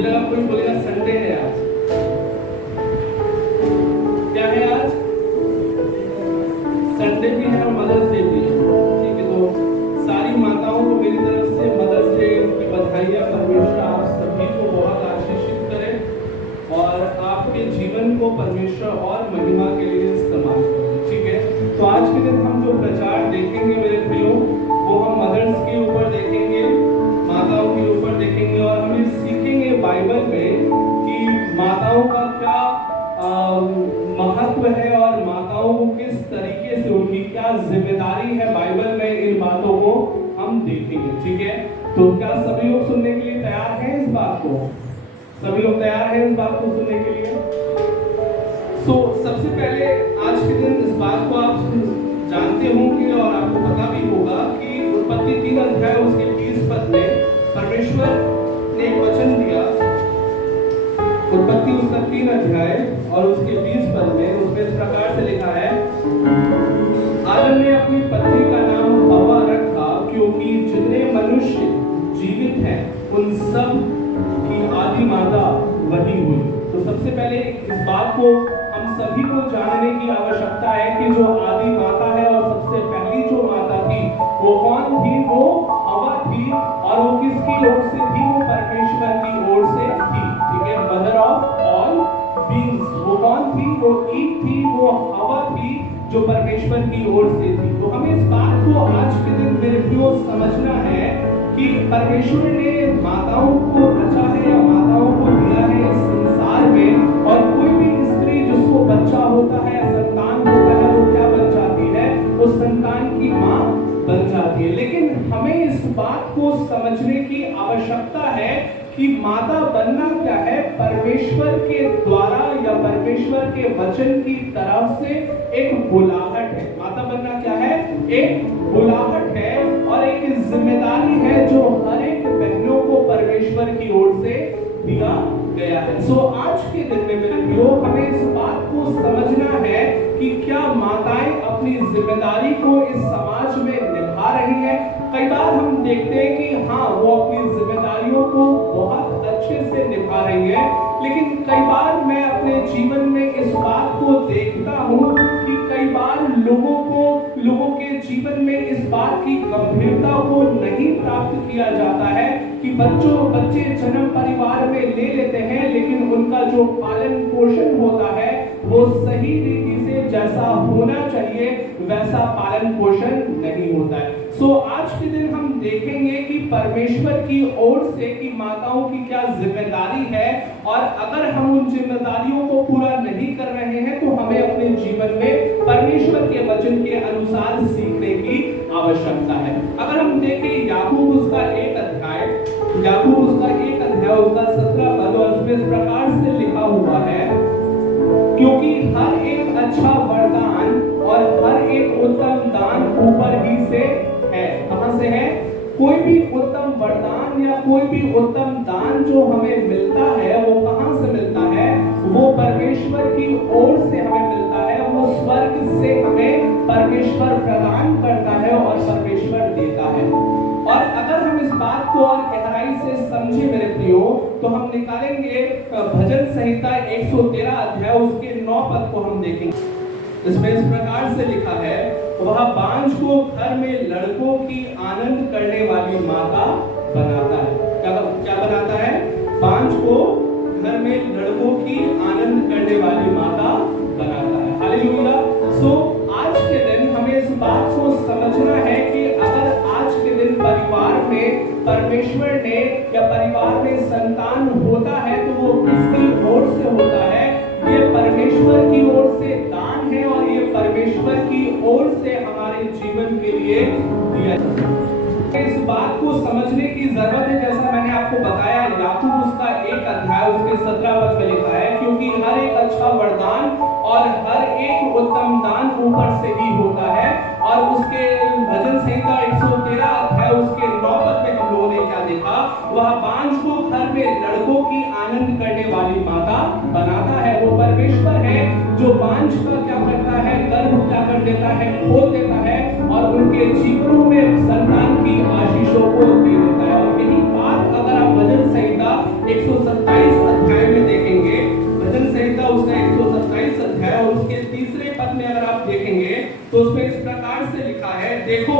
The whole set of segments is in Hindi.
मुझे लगा कोई बोलेगा संडे है आज। क्या है आज? संडे भी है और मदर्स डे भी है। ठीक है, तो सारी माताओं को मेरी तरफ से मदर्स डे की बधाइयाँ। परमेश्वर आप सभी को बहुत आशीषित करे और आपके जीवन को परमेश्वर और महिमा के लिए इस्तेमाल करे। ठीक है, तो आज के दिन हम जो प्रचार देखेंगे मेरे प्रियो, वो हम मदर्स के ऊपर देखेंगे, माताओं के ऊपर देखेंगे और हम सीखेंगे बाइबल में कि माताओं का क्या महत्व है और माताओं को किस तरीके से उनकी क्या जिम्मेदारी है बाइबल में। इन बातों को हम देखेंगे। ठीक है, तो क्या सभी लोग सुनने के लिए तैयार हैं इस बात को? सभी लोग तैयार हैं इस बात को सुनने के लिए? सबसे पहले आज के दिन इस बात को आप जानते होंगे और आपको पता भी होगा कि उत्पत्ति 3 अध्याय उसके 20 पद में परमेश्वर ने एक वचन दिया। उत्पत्ति उसका 3 अध्याय और उसके 20 पद में उसमें इस प्रकार से लिखा है, आदम ने अपनी पत्नी का नाम हवा रखा क्योंकि जितने मनुष्य जीवित हैं उन सब की आदि माता वही हुई। तो सबसे पहले इस बात को हम सभी को जानने की आवश्यकता है कि जो आदि माता है और सबसे पहली जो माता थी वो कौन थी? वो हवा थी। और वो किसकी ओर से थी? वो परमेश्वर की ओर से थी। ठीक है, मदर ऑफ ऑल बीइंग्स। वो कौन थी? वो ईव थी, वो हवा थी जो परमेश्वर की ओर से थी। तो हमें इस बात को आज के दिन मेरे प्रियो समझना है कि परमेश्वर ने माताओं को रचा है या माताओं को दिया है इस संसार में, और कोई भी स्त्री जिसको बच्चा होता है, संतान होता है, वो क्या बन जाती है? उस संतान की माँ बन जाती है। लेकिन हमें इस बात को समझने की आवश्यकता है कि माता बनना क्या है? परमेश्वर के द्वारा या परमेश्वर के वचन की तरफ से एक बुलाहट है। माता बनना क्या है? एक बुलाहट है और एक जिम्मेदारी है जो हर एक बहनों को परमेश्वर की ओर से दिया गया है। आज के दिन में मेरे प्रियो हमें इस बात को समझना है कि क्या माताएं अपनी जिम्मेदारी को इस समाज में निभा रही हैं। कई बार हम देखते हैं कि हाँ, वो अपनी जिम्मेदारियों को बहुत अच्छे से निभा रही है, लेकिन कई बार मैं अपने जीवन में इस बात को देखता हूँ कि कई बार लोगों के जीवन में इस बात की गंभीरता को नहीं प्राप्त किया जाता है कि बच्चे जन्म परिवार में ले लेते हैं, लेकिन उनका जो पालन पोषण होता है वो सही रीति से जैसा होना चाहिए वैसा पालन पोषण नहीं होता है। आज के दिन हम देखेंगे कि परमेश्वर की ओर से कि माताओं की क्या जिम्मेदारी है, और अगर हम उन जिम्मेदारियों को पूरा नहीं कर रहे हैं तो हमें अपने जीवन में परमेश्वर के वचन के अनुसार सीखने की आवश्यकता है। अगर हम देखें याकूब उसका 1 अध्याय उसका 17 पद, और उसमें इस प्रकार से लिखा हुआ है, क्योंकि हर एक अच्छा वरदान और हर एक उत्तम दान ऊपर ही से है। कहां से है? कोई भी उत्तम वरदान या कोई भी उत्तम दान जो हमें मिलता है वो कहां से मिलता है? वो परमेश्वर की ओर से हमें मिलता है। वो स्वर्ग से हमें परमेश्वर प्रदान करता है और परमेश्वर देता है। और अगर हम इस बात को और गहराई से समझे मेरे प्रियो, तो हम निकालेंगे भजन संहिता 113 अध्याय उसके 9 पद को हम देखेंगे। इसमें इस प्रकार से लिखा है, वह बांझ को घर में लड़कों की आनंद करने वाली माता बनाता है। क्या बनाता है? बांझ को घर में लड़कों की आनंद करने वाली माता बनाता है। हालेलुया। आज के दिन हमें इस बात को समझना है कि अगर आज के दिन परिवार में परमेश्वर ने या परिवार में संतान होता है तो वो किसकी ओर से होता है? ये परमेश्वर की ओर से दान है और ये परमेश्वर की ओर से हमारे जीवन के लिए दिया है। इस बात को समझने की जरूरत है। जैसा मैंने आपको बताया, याकूब उसका 1 अध्याय उसके 17 पद में लिखा है, क्योंकि हर एक अच्छा वरदान और हर एक उत्तम दान ऊपर से ही होता है। और उसके भजन संहिता 113 अध्याय उसके 9 पद में हम लोगों ने क्या देखा? वह बांझ को घर में लड़कों की आनंद करने वाली माता बनाता है। वो परमेश्वर है जो बांझ का क्या करता है? गर्भ क्या कर देता है? खोल देता है और उनके जीवनों में संतान की आशीषों को दे देता है। और यही बात अगर आप भजन संहिता 127 अध्याय में देखेंगे, भजन संहिता उसका 127 अध्याय और उसके तीसरे पद में अगर आप देखेंगे तो उसमें इस प्रकार से लिखा है, देखो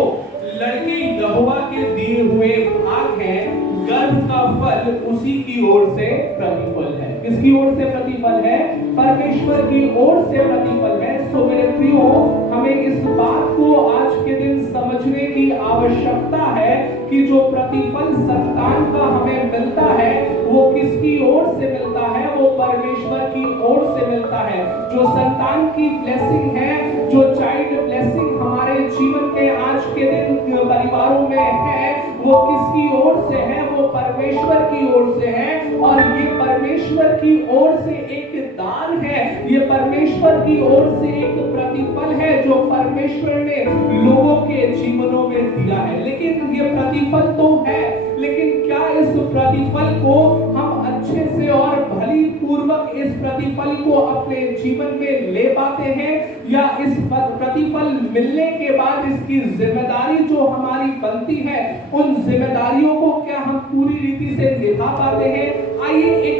लड़के यहोवा के दिए हुए भाग हैं, गर्भ का फल उसी की ओर से प्रतिफल है। किसकी ओर से प्रतिफल है? परमेश्वर की ओर से प्रतिफल है। सो मेरे प्रियो, हमें इस बात को आज के दिन समझने की आवश्यकता है कि जो प्रतिफल संतान का हमें मिलता है वो किसकी ओर से मिलता है? वो परमेश्वर की ओर से मिलता है। जो संतान की ब्लेसिंग है, जो चाइल्ड ब्लेसिंग हमारे जीवन में आज के दिन परिवारों में है, वो किसकी ओर से है? वो परमेश्वर की ओर से है। और ये परमेश्वर की ओर से एक दान है, ये परमेश्वर की ओर से एक प्रतिफल है जो परमेश्वर ने लोगों के जीवनों में दिया है। लेकिन ये प्रतिफल तो है, लेकिन क्या इस प्रतिफल को हम अच्छे से और भली पूर्वक इस प्रतिफल को अपने जीवन में ले पाते हैं? या इस प्रतिफल मिलने के बाद इसकी जिम्मेदारी जो हमारी बनती है, उन जिम्मेदारियों को क्या हम पूरी रीति से निभा पाते हैं? आइए एक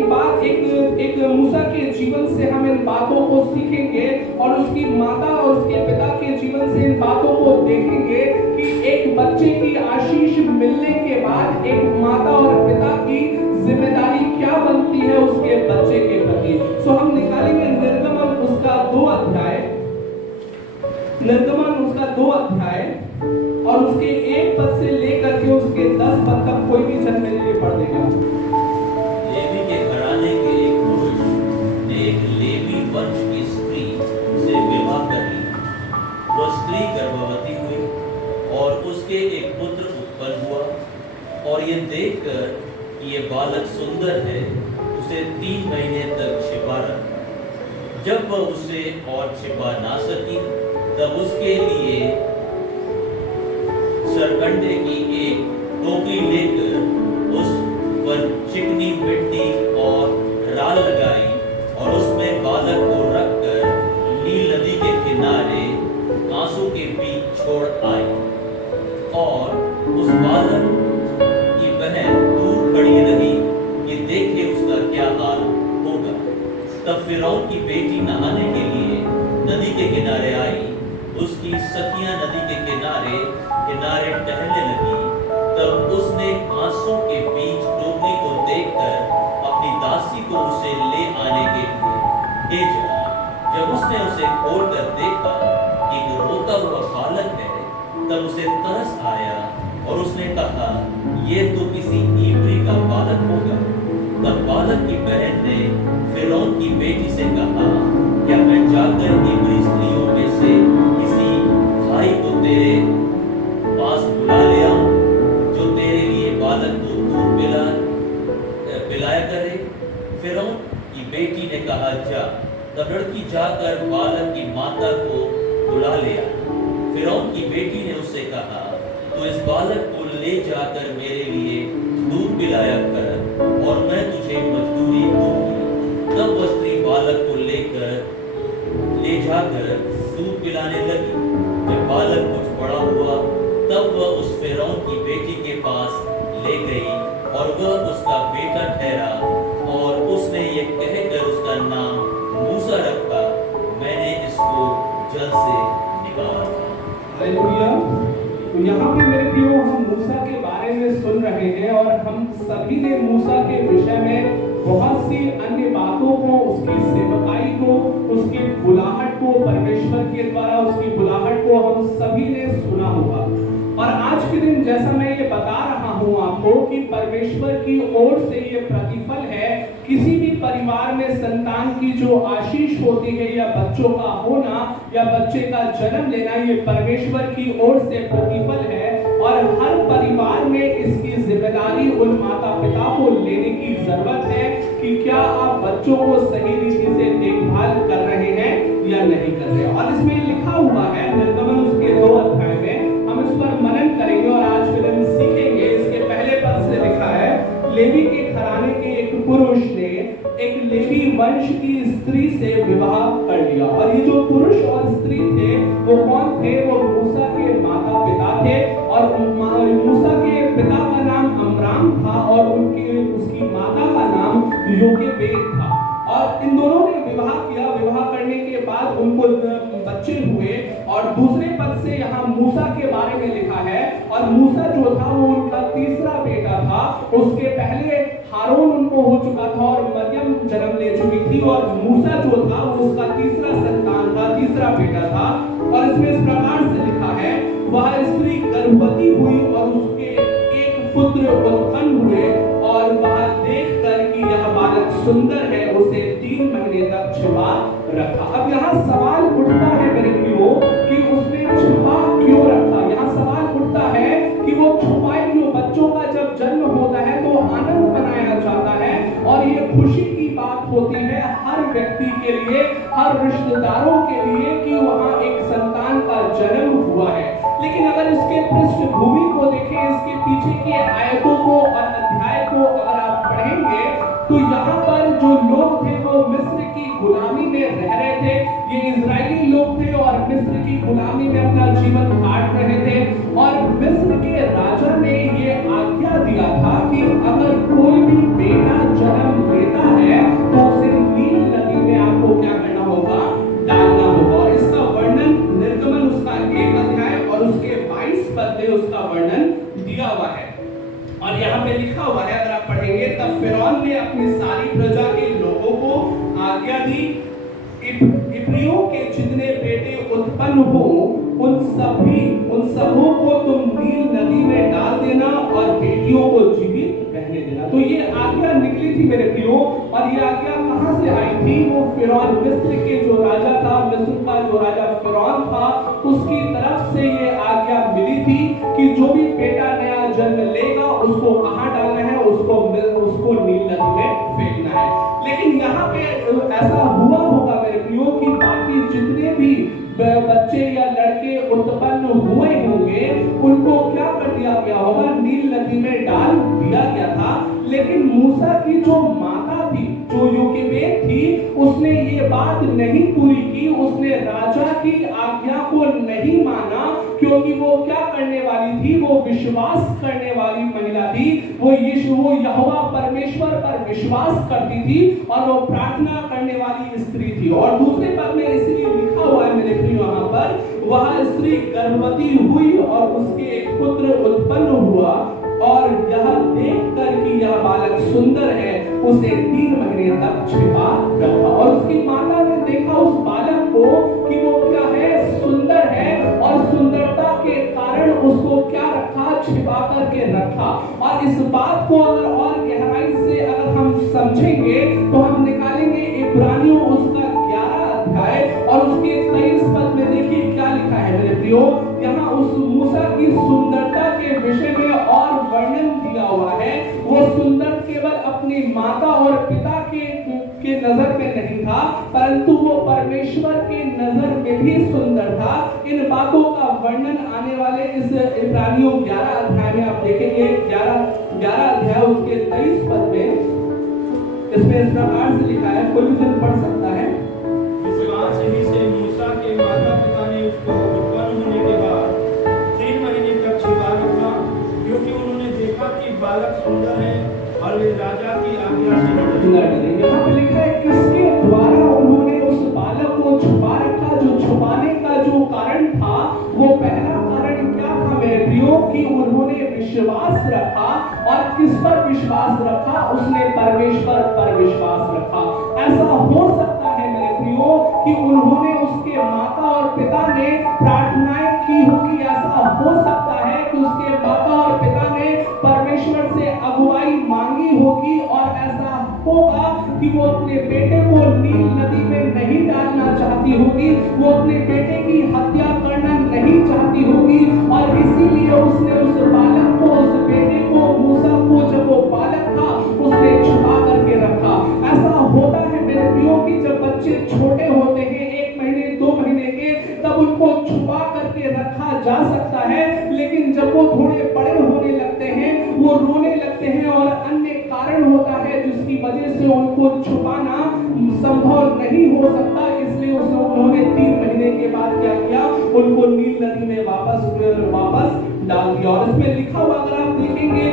मूसा के जीवन से हम इन बातों को सीखेंगे और उसकी माता और उसके पिता के जीवन से इन बातों को देखेंगे कि एक बच्चे की आशीष मिलने के बाद एक माता और पिता की जिम्मेदारी क्या बनती है उसके बच्चे के प्रति। सो हम निकालेंगे निर्गमन उसका 2 अध्याय और उसके 1 पद से लेकर के उसके 10 पद तक कोई भी जन मेरे लिए पढ़ देगा। लेवी के घराने के एक पुरुष ने एक लेवी वंश की स्त्री से विवाह कर लिया। वह स्त्री गर्भवती हुई और उसके एक पुत्र उत्पन्न हुआ, और ये देखकर कि ये बालक सुंदर है, उसे 3 महीने तक छिपा रखा। जब वह उसे और छिपा ना सकी, तब उसके लिए सरकंडे की एक टोकरी लेकर उस पर चिकनी मिट्टी और राल लगाई और उसमें बालक को रखकर नील नदी के किनारे आंसू के बीच छोड़ आई। और उस बालक की बहन दूर खड़ी रही कि देखे उसका क्या हाल होगा। तब फिरौन की बेटी नहाने के लिए नदी के किनारे आई। उसकी सखियां नदी के किनारे टहलने लगी। तब उसने आंसू के बीच टोकरी को देखकर अपनी दासी को उसे ले आने के लिए भेजा। जब उसने उसे खोलकर देखा कि एक रोता हुआ बालक है, तब उसे तरस आया और उसने कहा, ये तो किसी इब्री का बालक होगा। तब बालक की बहन ने फिरौन की बेटी से कहा, क्या मैं जाकर इब्री स्त्रियों में से किसी भाई को तेरे पास बुला ले आऊं, जो तेरे लिए बालक को दूध पिलाया करे? फिरौन की बेटी ने कहा, जा। तब लड़की जाकर बालक की माता को बुला ले आई। फिरौन की बेटी ने उससे कहा, तो इस बालक को ले जाकर मेरे लिए दूध पिलाया कर और मैं तुझे मजदूरी दूंगी। तब वह स्त्री बालक को ले जाकर दूध पिलाने लगी। जब बालक कुछ बड़ा हुआ, तब वह उस फिरौन की बेटी के पास ले गई और वह उसका बेटा ठहरा। और उसने ये कहकर उसका नाम मूसा रखा, मैंने इसको जल से निकाला। हालेलुया। तो यहाँ पे मेरे प्रियो हम मूसा के बारे में सुन रहे हैं और हम सभी ने मूसा के विषय में बहुत सी अन्य बातों को, उसकी सेवकाई को, उसकी बुलाहट को, परमेश्वर के द्वारा उसकी बुलाहट को हम सभी ने सुना होगा। और आज के दिन जैसा मैं ये बता रहा हूँ आपको कि परमेश्वर की ओर से ये प्रतिफल है। किसी भी परिवार में संतान की जो आशीष होती है या बच्चों का होना या बच्चे का जन्म लेना, ये परमेश्वर की ओर से प्रतिफल है। और हर परिवार में इसकी जिम्मेदारी उन माता पिता को लेने की जरूरत है कि क्या आप बच्चों को सही रीति से देखभाल कर रहे हैं या नहीं कर रहे। और इसमें लिखा हुआ है निर्गमन उसके 2 अध्याय में, हम इस पर मनन करेंगे और आज के दिन सीखेंगे। इसके पहले पद से लिखा है, लेवी के घराने के एक पुरुष ने एक लेवी वंश की स्त्री से विवाह कर लिया। और ये जो पुरुष और स्त्री थे वो कौन थे? वो मूसा के माता पिता थे। और मूसा के पिता का नाम अमराम था और उसकी माता का नाम योकेबेद था। और इन दोनों ने विवाह किया। विवाह करने के बाद उनको बच्चे हुए। और दूसरे पद से यहाँ मूसा के बारे में लिखा है। और मूसा जो था वो उनका तीसरा बेटा था। उसके पहले हारून उनको हो चुका था और मरियम जन्म ले चुकी थी। और मूसा जो था वो उसका तीसरा संतान था, तीसरा बेटा था। और इसमें इस प्रकार से लिखा है, वह स्त्री गर्भवती हुई और उसके एक पुत्र उत्पन्न हुए। और वह देखकर कि यह बालक सुंदर है, उसे 3 महीने तक छिपा रखा। अब यहाँ सवाल उठता है मेरे प्रियो कि उसने छिपा क्यों रखा। यहाँ सवाल उठता है कि वो छुपाए क्यों। बच्चों का जब जन्म होता है तो आनंद मनाया जाता है और ये खुशी की बात होती है हर व्यक्ति के लिए, हर रिश्तेदारों के लिए कि वहाँ एक संतान का जन्म हुआ है। लेकिन अगर इसके पृष्ठभूमि को देखें, इसके पीछे के आयतों को और अध्याय को अगर आप पढ़ेंगे तो यहाँ पर जो लोग थे वो मिस्र की गुलामी में रह रहे थे। ये इजरायली लोग थे और मिस्र की गुलामी में अपना जीवन काट रहे थे। और मिस्र के राजा ने ये आज्ञा दिया था कि अगर कोई भी बेटा जन्म लेता है तो उसे नील नदी में आपको क्या करना होगा, डालना होगा। और इसका वर्णन निर्गमन उसका 1 अध्याय और उसके 22 पद में उसका वर्णन दिया हुआ है। और यहाँ पे लिखा हुआ है, अगर आप पढ़ेंगे, तब फिरौन ने अपनी सारी प्रजा के लोगों को आज्ञा दी, इब्रियों के जितने बेटे उत्पन्न हो उन सबों को तुम नील नदी में डाल देना और बेटियों को जीवित रहने देना। तो ये आज्ञा निकली थी मेरे प्रियो। और ये आज्ञा कहां से आई थी? वो फिरौन, मिस्र के जो राजा था, मिस्र का जो राजा फिरौन था, उसकी तरफ से ये आज्ञा मिली थी कि जो भी बेटा नया जन्म लेगा उसको कहां डालना है, उसको नील नदी में फेंकना है। लेकिन यहाँ पे ऐसा हुआ होगा मेरे प्रियो कि बाकी जितने भी बच्चे या लड़के उत्पन्न हुए होंगे उनको क्या कर दिया गया होगा, नील नदी में डाल दिया गया था। लेकिन मूसा की जो माता थी, जो योकेबेद थी, उसने ये बात नहीं पूरी की। उसने राजा की आज्ञा को नहीं माना क्योंकि वो क्या करने वाली थी, वो विश्वास करने वाली महिला थी। वो यहोवा परमेश्वर पर विश्वास करती थी और वो प्रार्थना करने वाली स्त्री थी। और दूसरे पद में इसलिए लिखा हुआ है मेरे प्रिय, यहाँ पर वह स्त्री गर्भवती हुई और उसके एक पुत्र उत्पन्न हुआ। और यह देखकर कि यह बालक सुंदर है, उसे 3 महीने तक छिपा रखा। और उसकी माता ने देखा उस बालक को कि वो क्या है, सुंदर है, और सुंदरता के कारण उसको क्या रखा, छिपा करके रखा। और इस बात को अगर और गहराई से अगर हम समझेंगे तो हम निकालेंगे इब्रानियों उसका 11 अध्याय और उसके 23 पद में। देखिए क्या लिखा है मेरे प्रियो, यहाँ उस मूसा की सुंदरता के विषय में और वर्णन दिया हुआ है। वो सुंदर केवल अपनी माता और पिता के नजर में नहीं था, परंतु वो परमेश्वर के नजर में भी सुंदर था। इन बातों का वर्णन आने वाले इस इब्रानियों 11 अध्याय में आप देखेंगे। 11 अध्याय उसके 23 पद में इसमें इस प्रकार से लिखा है, कोई भी दिन पढ़ सकता है। विश्वास ही से मूसा के माता पिता ने उसको उत्पन्न होने के बाद 3 महीने तक छिपा रखा, क्योंकि उन्होंने देखा कि बालक सुंदर है और वे राजा की आज्ञा से नहीं। यहाँ पे लिखा है किसके द्वारा उन्होंने उस बालक को छुपा रखा। जो छुपाने का जो कारण था, वो पहला कारण क्या था मेरे प्रियो, कि उन्होंने विश्वास रखा। और किस पर विश्वास रखा? उसने परमेश्वर पर विश्वास रखा। ऐसा हो सकता है मेरे प्रियो कि उन्होंने, उसके माता और पिता ने प्रार्थनाएं की होगी। ऐसा हो सकता है कि उसके माता और पिता ने परमेश्वर से अगुवाई मांगी होगी। और ऐसा होगा कि वो अपने बेटे को नील नदी में नहीं डालना चाहती होगी, वो अपने बेटे की हत्या करना नहीं चाहती होगी। और इसीलिए उसने उस बालक को, उस बेटे को, मूसा को, जब वो बालक था उसने छुपा करके रखा। ऐसा होता है मेरे प्रियो कि जब बच्चे छोटे होते हैं, 1 महीने 2 महीने के, तब उनको छुपा करके रखा जा सकता है। लेकिन जब वो थोड़े बड़े होने लगते हैं, वो रोने लगते हैं और अन्य कारण होता है जिसकी वजह से उनको छुपाना संभव नहीं हो सकता। इसलिए उन्होंने 3 महीने के बाद क्या किया, उनको नील नदी में वापस डाल दिया। और इसमें लिखा हुआ अगर आप देखेंगे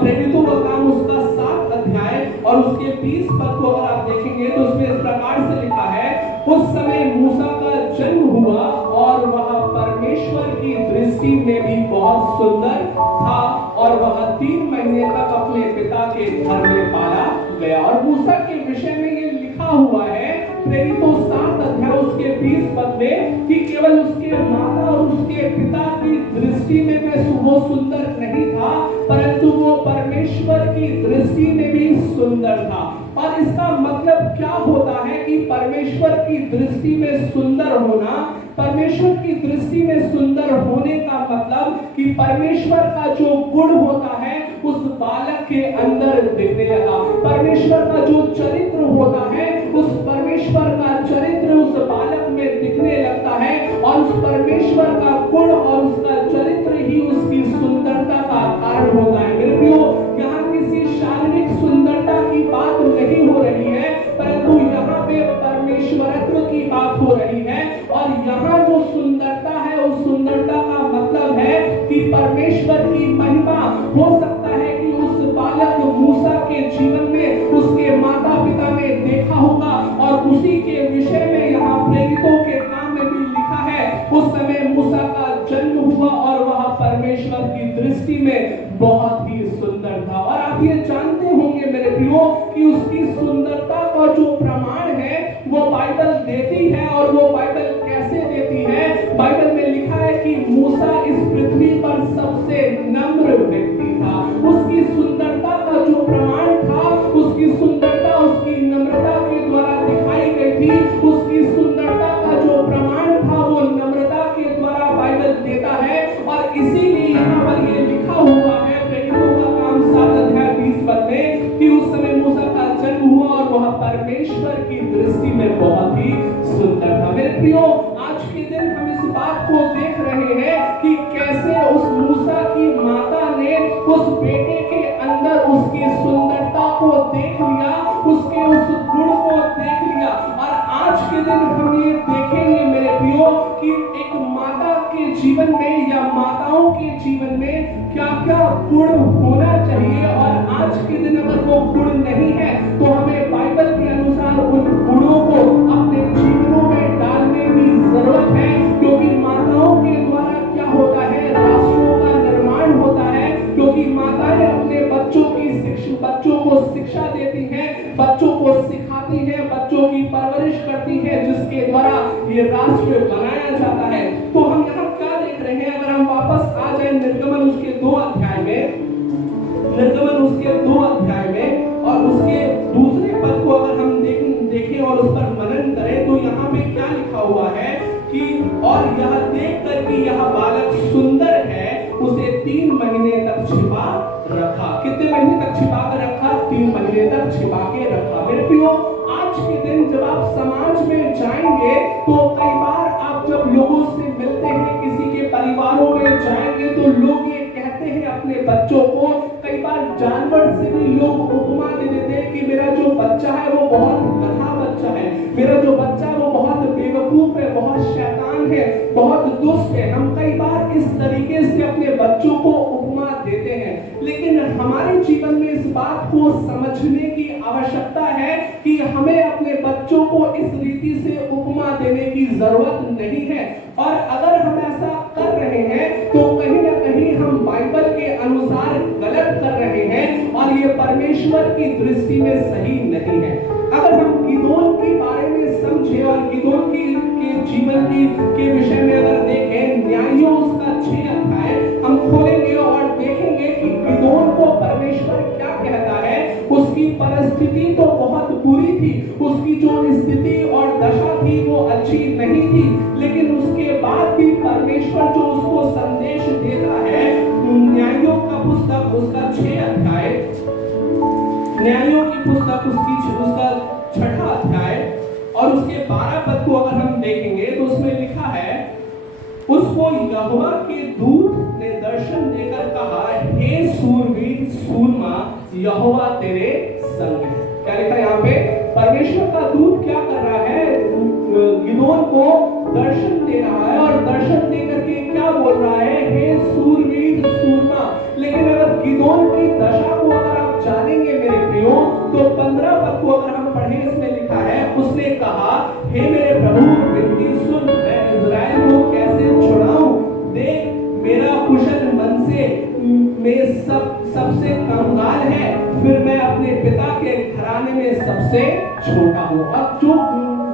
प्रेरितों का काम उसका 7 अध्याय और उसके 20 पद को अगर आप देखेंगे तो उसमें इस प्रकार से लिखा है, उस समय मूसा का जन्म हुआ और वह परमेश्वर की दृष्टि में भी बहुत सुंदर था और वह 3 महीने तक अपने पिता के घर में पाला गया। और मूसा के विषय में ये लिखा हुआ है प्रेरितों 7 अध्याय उसके 20 पद में कि केवल उसके माता और उसके पिता की दृष्टि में वो सुंदर नहीं था, परंतु वो परमेश्वर की दृष्टि में भी सुंदर था। और इसका मतलब क्या होता है कि परमेश्वर की दृष्टि में सुंदर होना, परमेश्वर की दृष्टि में सुंदर होने का मतलब कि परमेश्वर का जो गुण होता है उस बालक के अंदर दिखने लगा। परमेश्वर का जो चरित्र होता है उस परमेश्वर का चरित्र उस बालक में दिखने लगता है और उस परमेश्वर का गुण और उसका चरित्र ही उसकी सुंदरता का कारण होता है। मेरे प्रियो, यहाँ किसी शारीरिक सुंदरता की बात नहीं हो रही है, परंतु यहाँ पे परमेश्वरत्व की बात हो रही है। और यहाँ जो सुंदरता है उस सुंदरता का मतलब है कि परमेश्वर की महिमा। हो सकता है कि उस बालक मूसा के जीवन में उसके माता पिता ने देखा होगा और उसी के विषय में यहाँ प्रेरितों के काम में भी लिखा है, उस समय मूसा का जन्म हुआ और वह परमेश्वर की दृष्टि में बहुत ही सुंदर था। और आप ये जानते होंगे मेरे प्रियो कि उसकी सुंदरता का जो प्रमाण है वो बाइबल देती है। और वो बाइबल कैसे देती है? बाइबल में लिखा है कि मूसा इस पृथ्वी पर सबसे नम्र व्यक्ति था। उसकी सुंदरता का जो प्रमाण था, उसकी सुंदरता उसकी नम्रता के द्वारा दिखाई गई थी। उसकी सुंदरता का जो प्रमाण था वो नम्रता के द्वारा बाइबल देता है। और इसीलिए यहाँ पर ये लिखा हुआ है प्रेरितों का काम 7 अध्याय 20 पद में कि उस समय मूसा का जन्म हुआ और वह परमेश्वर की दृष्टि में बहुत ही सुंदर था। मेरे प्रियो, आज के दिन हम इस बात को देख रहे हैं कि कैसे उस मूसा की माता ने उस बेटे के अंदर उसकी सुंदरता को देख लिया, उसके उस गुण को देख लिया। और आज के दिन हम ये देखेंगे मेरे प्रियो कि एक माता के जीवन में या माताओं के जीवन में क्या क्या गुण होना चाहिए। और आज के दिन अगर वो गुण नहीं है तो हमें बाइबल के अनुसार उन गुणों को अपने जीवनों में डालने की जरूरत है, क्योंकि माताओं के द्वारा क्या होता है, राष्ट्रों का निर्माण होता है। क्योंकि माताएं अपने बच्चों को शिक्षा देती हैं, बच्चों को सिखाती हैं, बच्चों की परवरिश करती हैं, जिसके द्वारा ये राष्ट्र बनाया जाता है। तो हम यहाँ क्या देख रहे हैं? अगर हम वापस आ जाए निर्गमन उसके 2 अध्याय में और उसके दूसरे पद को अगर हम देखें और उस पर मनन करें तो यहाँ पे क्या लिखा हुआ है कि और यह देख कर कि यह बालक सुंदर है, उसे 3 महीने तक छिपा रखा। कितने महीने तक छिपा कर रखा? 3 महीने तक छिपा के रखा। मेरे प्रियो, आज के दिन जब आप समाज में जाएंगे तो कई बार आप जब लोगों से मिलते हैं, किसी के परिवारों में जाएंगे तो लोग ये कहते हैं अपने बच्चों को, कई बार जानवर से भी लोग उपमा दे देते हैं कि मेरा जो बच्चा है वो बहुत गधा बच्चा है, मेरा जो बच्चा है वो बहुत बेवकूफ है, बहुत शैतान है, बहुत दुष्ट है। हम कई बार इस तरीके से अपने बच्चों को उपमा देते हैं, लेकिन हमारे जीवन में इस बात को समझने की आवश्यकता है कि हमें अपने बच्चों को इस रीति से उपमा देने की जरूरत नहीं है। और अगर हम ऐसा कर रहे हैं तो कहीं ना कहीं हम बाइबल के अनुसार गलत कर रहे हैं और ये परमेश्वर की दृष्टि में सही नहीं है। अगर हम गिदोन के बारे में समझे और गिदोन के जीवन के विषय में अगर देखें, न्यायों उसका 6 अध्याय हम खोलेंगे और देखेंगे कि गिदोन को परमेश्वर क्या कहता है। उसकी परिस्थिति तो बहुत बुरी थी, उसकी जो स्थिति और दशा थी वो अच्छी नहीं थी, लेकिन उसके बाद भी परमेश्वर जो उसको संदेश देता है, न्यायों का पुस्तक उसका 6 अध्याय, न्यायों की पुस्तक उसका 6ठा अध्याय और उसके 12 पद को अगर हम देखेंगे तो उसमें लिखा है, उसको यहोवा के दूत ने दर्शन देकर कहा, हे सूरवीर सूरमा, यहोवा तेरे संग है। क्या लिखा है यहाँ पे? परमेश्वर का दूत क्या कर रहा है? गिदोन को दर्शन दे रहा है और दर्शन दे करके क्या बोल रहा है? हे सूरवीर सूरमा। लेकिन अगर गिदोन की दशा को अगर आप जानेंगे मेरे प्रियो, तो 15 पद को अगर हम पढ़े, इसमें लिखा है, उसने कहा, हे मेरे प्रभु विनती सुन, मैं इस्राएल को कैसे छुड़ाऊं? देख मेरा कुशल मन से में सबसे कंगाल है, फिर मैं अपने पिता के घराने में सबसे छोटा हूँ। अब जो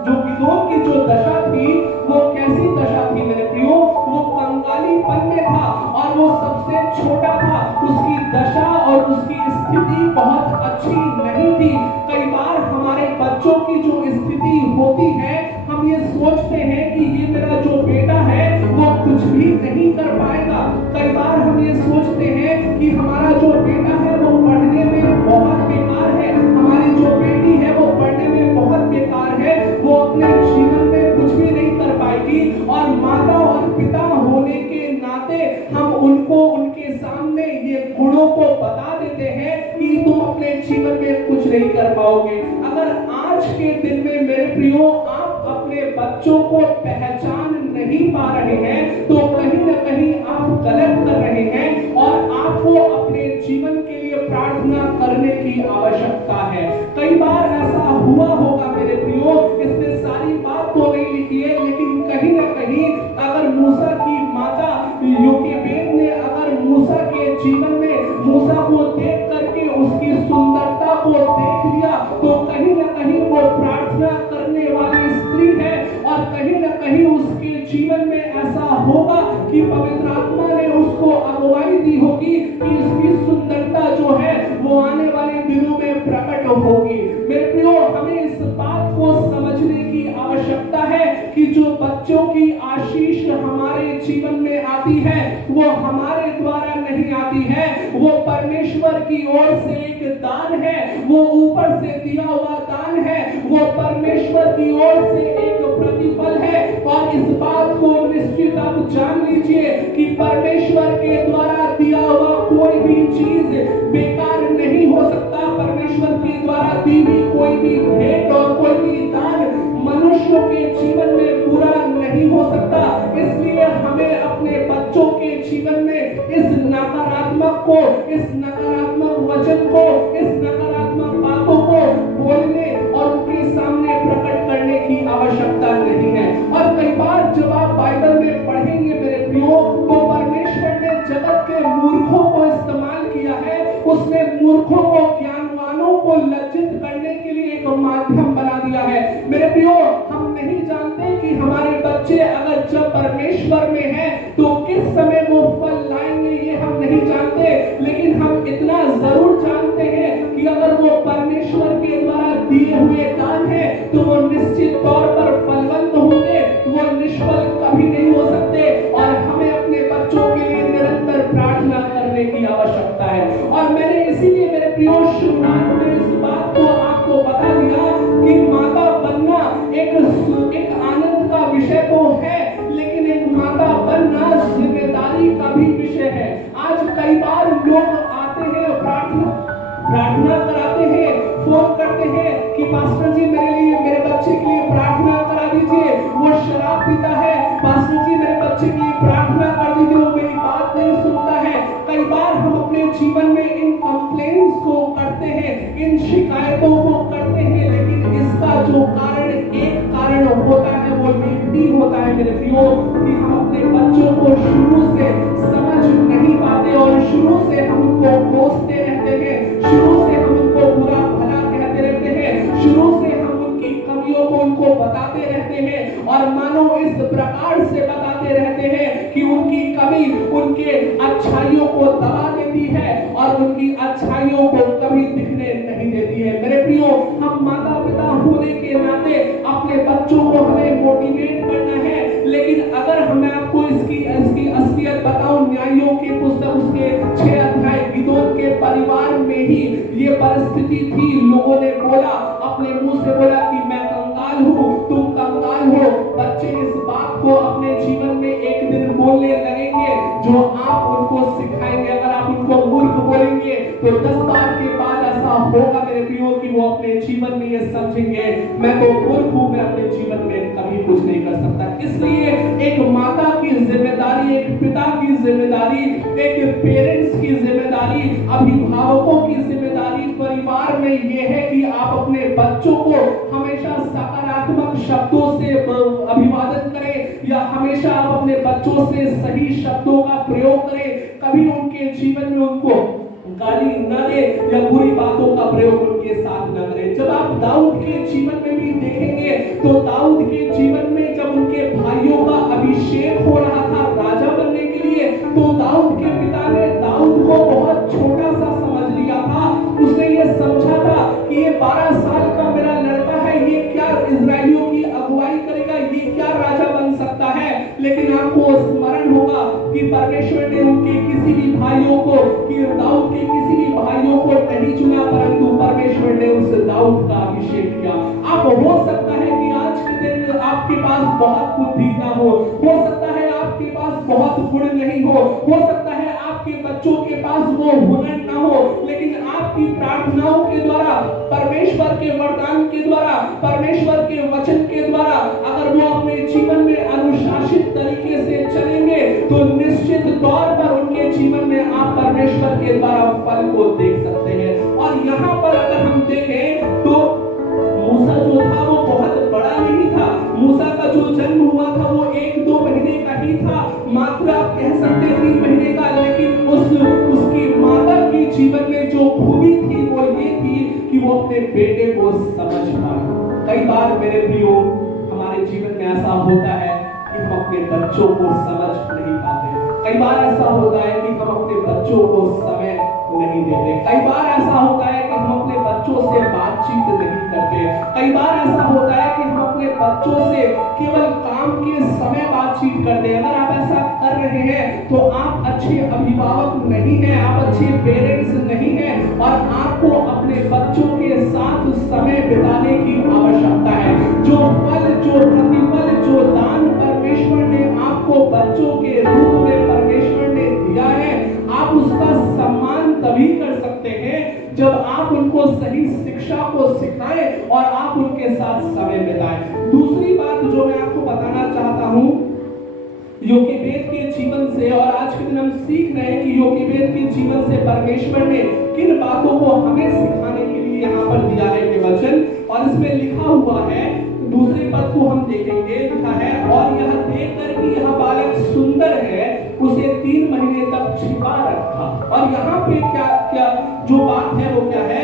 गिदोन की जो दशा थी, वो कैसी दशा थी मेरे प्रियो? वो कंगालीपन में था और वो सबसे छोटा था। उसकी दशा और उसकी स्थिति बहुत अच्छी नहीं थी। कई बार हमारे बच्चों की जो स्थिति होती है, हम ये सोचते हैं कि ये मेरा जो बेटा है वो कुछ भी नहीं कर पाएगा। कई बार हम ये सोचते हैं कि हमारा जो बेटा है वो पढ़ने में बहुत बेकार है, हमारी जो बेटी है वो पढ़ने में बहुत बेकार है, वो अपने जीवन में कुछ भी नहीं कर पाएगी। और माता और पिता होने के नाते हम उनको उनके सामने ये गुणों को बता देते हैं कि तुम अपने जीवन में कुछ नहीं कर पाओगे। अगर आज के दिन में मेरे प्रियो आप अपने बच्चों को पहचान नहीं पा रहे हैं, तो कहीं ना कहीं आप गलत कर रहे हैं और आपको अपने जीवन के लिए प्रार्थना करने की आवश्यकता है। कई बार ऐसा हुआ होगा मेरे प्रियो, इसमें सारी बात तो नहीं लिखी है, लेकिन कहीं ना कहीं अगर मूसा की माता योकेबेद ने अगर मूसा के जीवन में मूसा को देख करके उसकी सुंदरता को देख लिया, तो कहीं ना कहीं वो प्रार्थना करने वाली स्त्री है और कहीं ना कहीं उसके जीवन में ऐसा होगा कि पवित्र आत्मा ने उसको अगुवाई दी होगी कि इसकी सुंदरता जो है वो आने वाले दिनों में प्रकट होगी। मेरे प्रियो, हमें इस बात को समझने की आवश्यकता है कि जो बच्चों की आशीष हमारे जीवन में आती है वो हमारे द्वारा नहीं आती है, वो परमेश्वर की ओर से एक दान है, वो ऊपर से दिया हुआ दान है, वो परमेश्वर की ओर से एक प्रतिफल है। और इस बात को निश्चित आप जान लीजिए कि परमेश्वर के द्वारा दिया हुआ कोई भी चीज बेकार नहीं हो सकता। परमेश्वर के द्वारा दी हुई कोई भी भेंट और कोई भी दान मनुष्य के जीवन में पूरा नहीं हो सकता। इसलिए हमें अपने बच्चों के जीवन में इस नकारात्मक को, इस नकारात्मक वचन को, इस नकारात्मक बातों को बोलने और उनके सामने प्रकट करने की आवश्यकता नहीं है। और कई बार जब आप बाइबल में पढ़ेंगे मेरे प्रियो, तो परमेश्वर ने जगत के मूर्खों को इस्तेमाल किया है। उसने मूर्खों को ज्ञानवानों को लज्जित करने के लिए एक माध्यम बना दिया है। मेरे प्रियो, हम नहीं जानते कि हमारे बच्चे अगर जब परमेश्वर में हैं तो किस समय वो फल लाएंगे, ये हम नहीं जानते, लेकिन हम इतना जरूर जानते हैं कि अगर वो परमेश्वर के द्वारा दिए हुए दान है तो वो निश्चित तौर पर फलवंत होंगे, वो निष्फल कभी नहीं हो सकते। और हमें अपने बच्चों के लिए निरंतर प्रार्थना करने की आवश्यकता है। और मैंने इसीलिए मेरे प्रियो शुरुआत में इस बात को आपको बता दिया कि माता बनना एक आनंद का विषय तो है, लेकिन एक माता बनना जिम्मेदारी का भी विषय है। आज कई बार लोग आते हैं, प्रार्थना कराते हैं, फोन करते हैं कि पास्टर जी मेरे लिए, मेरे बच्चे के लिए प्रार्थना करा दीजिए, वो शराब पीता है, पास्टर जी मेरे बच्चे के लिए प्रार्थना कर दीजिए, वो मेरी बात नहीं सुनता है। कई बार हम अपने जीवन में इन कंप्लेंट्स को करते हैं, इन शिकायतों को करते हैं, लेकिन इसका जो कारण, एक कारण होता है, वो ये होता है मेरे प्रियो कि हम अपने बच्चों को शुरू से समझ नहीं पाते और शुरू से हम उनको कोसते रहते हैं, शुरू से हम उनको बुरा भला कहते रहते हैं, शुरू से हम उनकी कमियों को उनको बताते रहते हैं और मानो इस प्रकार से बताते रहते हैं कि उनकी कमी उनके अच्छाइयों को दबा देती है और उनकी अच्छाइयों को कभी दिखने नहीं देती है। मेरे प्रियो, हम माता पिता होने के नाते अपने बच्चों को हमें मोटिवेट करना है, लेकिन अगर हमें आपको इसकी असलियत बताऊं, न्यायों की पुस्तक उसके 6 अध्याय, गिदोन के परिवार में ही ये परिस्थिति थी। लोगों ने बोला, अपने मुंह से बोला कि मैं कंगाल हूँ, तुम कंगाल हो। बच्चे इस बात को अपने जीवन में एक दिन बोलने लगेंगे जो आप उनको सिखाएंगे। अगर आप उनको मूर्ख बोलेंगे तो 10 बार के बाद ऐसा होगा मेरे प्रियो कि वो अपने जीवन में ये समझेंगे, मैं तो मूर्ख हूँ, मैं अपने जीवन में कभी कुछ नहीं कर सकता। इसलिए एक माता की जिम्मेदारी, एक पिता की जिम्मेदारी, एक पेरेंट्स की जिम्मेदारी, अभिभावकों की जिम्मेदारी परिवार में ये है कि आप अपने बच्चों को हमेशा सकारात्मक शब्दों से अभिवादन करें या हमेशा आप अपने बच्चों से सही शब्दों का प्रयोग करें। कभी उनके जीवन में उनको गाली न दे या बुरी बातों का प्रयोग उनके साथ न करें। जब आप दाऊद के जीवन में भी देखेंगे तो दाऊद के जीवन में जब उनके भाइयों का अभिषेक हो रहा था राजा बनने के लिए, तो दाऊद के पिता ने दाऊद को बहुत छोटा सा समझ लिया था। उसने ये समझा था कि ये 12 साल का मेरा लड़का है, ये क्या इजरायलियों की अगुवाई करेगा, ये क्या राजा बन सकता है। लेकिन आपको स्मरण होगा कि परमेश्वर ने उनके किसी भी भाइयों को, कि दाऊद के किसी भी भाइयों को नहीं चुना, परंतु परमेश्वर ने उस दाऊद का अभिषेक किया। आप हो सकता है कि आज के दिन आपके पास बहुत बुद्धि ना हो सकता है आपके पास बहुत गुण नहीं हो सकता है आपके बच्चों के पास वो हुनर ना हो, लेकिन आपकी प्रार्थनाओं के द्वारा, परमेश्वर के वरदान के द्वारा, परमेश्वर के वचन के द्वारा अगर वो अपने जीवन में अनुशासित तरीके से चलेंगे तो निश्चित तौर पर उनके जीवन में आप परमेश्वर के द्वारा फल को देख सकते हैं। और यहाँ पर अगर हम देखें तो मूसा जो था वो बहुत बड़ा नहीं था। मूसा का जो जन्म हुआ था वो 1-2 महीने का ही था, मात्र आप कह सकते 3 महीने का। लेकिन उसकी माता के जीवन में जो खूबी थी वो ये थी कि वो अपने बेटे को समझ पाई। कई बार मेरे प्रियो हमारे जीवन में ऐसा होता है कि हम अपने बच्चों को समझ नहीं पाते। कई बार ऐसा होता है कि हम अपने बच्चों को समय नहीं देते। कई बार ऐसा होता है कि हम अपने बच्चों से बातचीत नहीं करते। कई बार ऐसा होता है कि हम अपने बच्चों से केवल काम के समय बातचीत करते हैं। अगर आप ऐसा कर रहे हैं तो आप अच्छे अभिभावक नहीं हैं, आप अच्छे पेरेंट्स नहीं हैं और आपको अपने बच्चों के साथ समय बिताने की आवश्यकता है। जो फल, जो प्रतिफल, जो दान परमेश्वर ने आपको बच्चों के रूप में परमेश्वर ने दिया है, आप उसका सम्मान तभी कर सकते हैं जब आप उनको सही शिक्षा को सिखाएं और आप उनके साथ समय बिताएं। दूसरी बात जो मैं आपको बताना चाहता हूं, योकेबेद के जीवन से, और आज के दिन हम सीख रहे हैं कि योकेबेद के जीवन से परमेश्वर ने किन बातों को हमें सिखाने के लिए यहाँ पर दिया है ये वचन। और इसमें लिखा हुआ है, दूसरे पद को हम देखेंगे, लिखा है और यह देखकर कि यह बालक सुंदर है उसे 3 महीने तक छिपा रखा। और यहाँ पे क्या क्या जो बात है वो क्या है,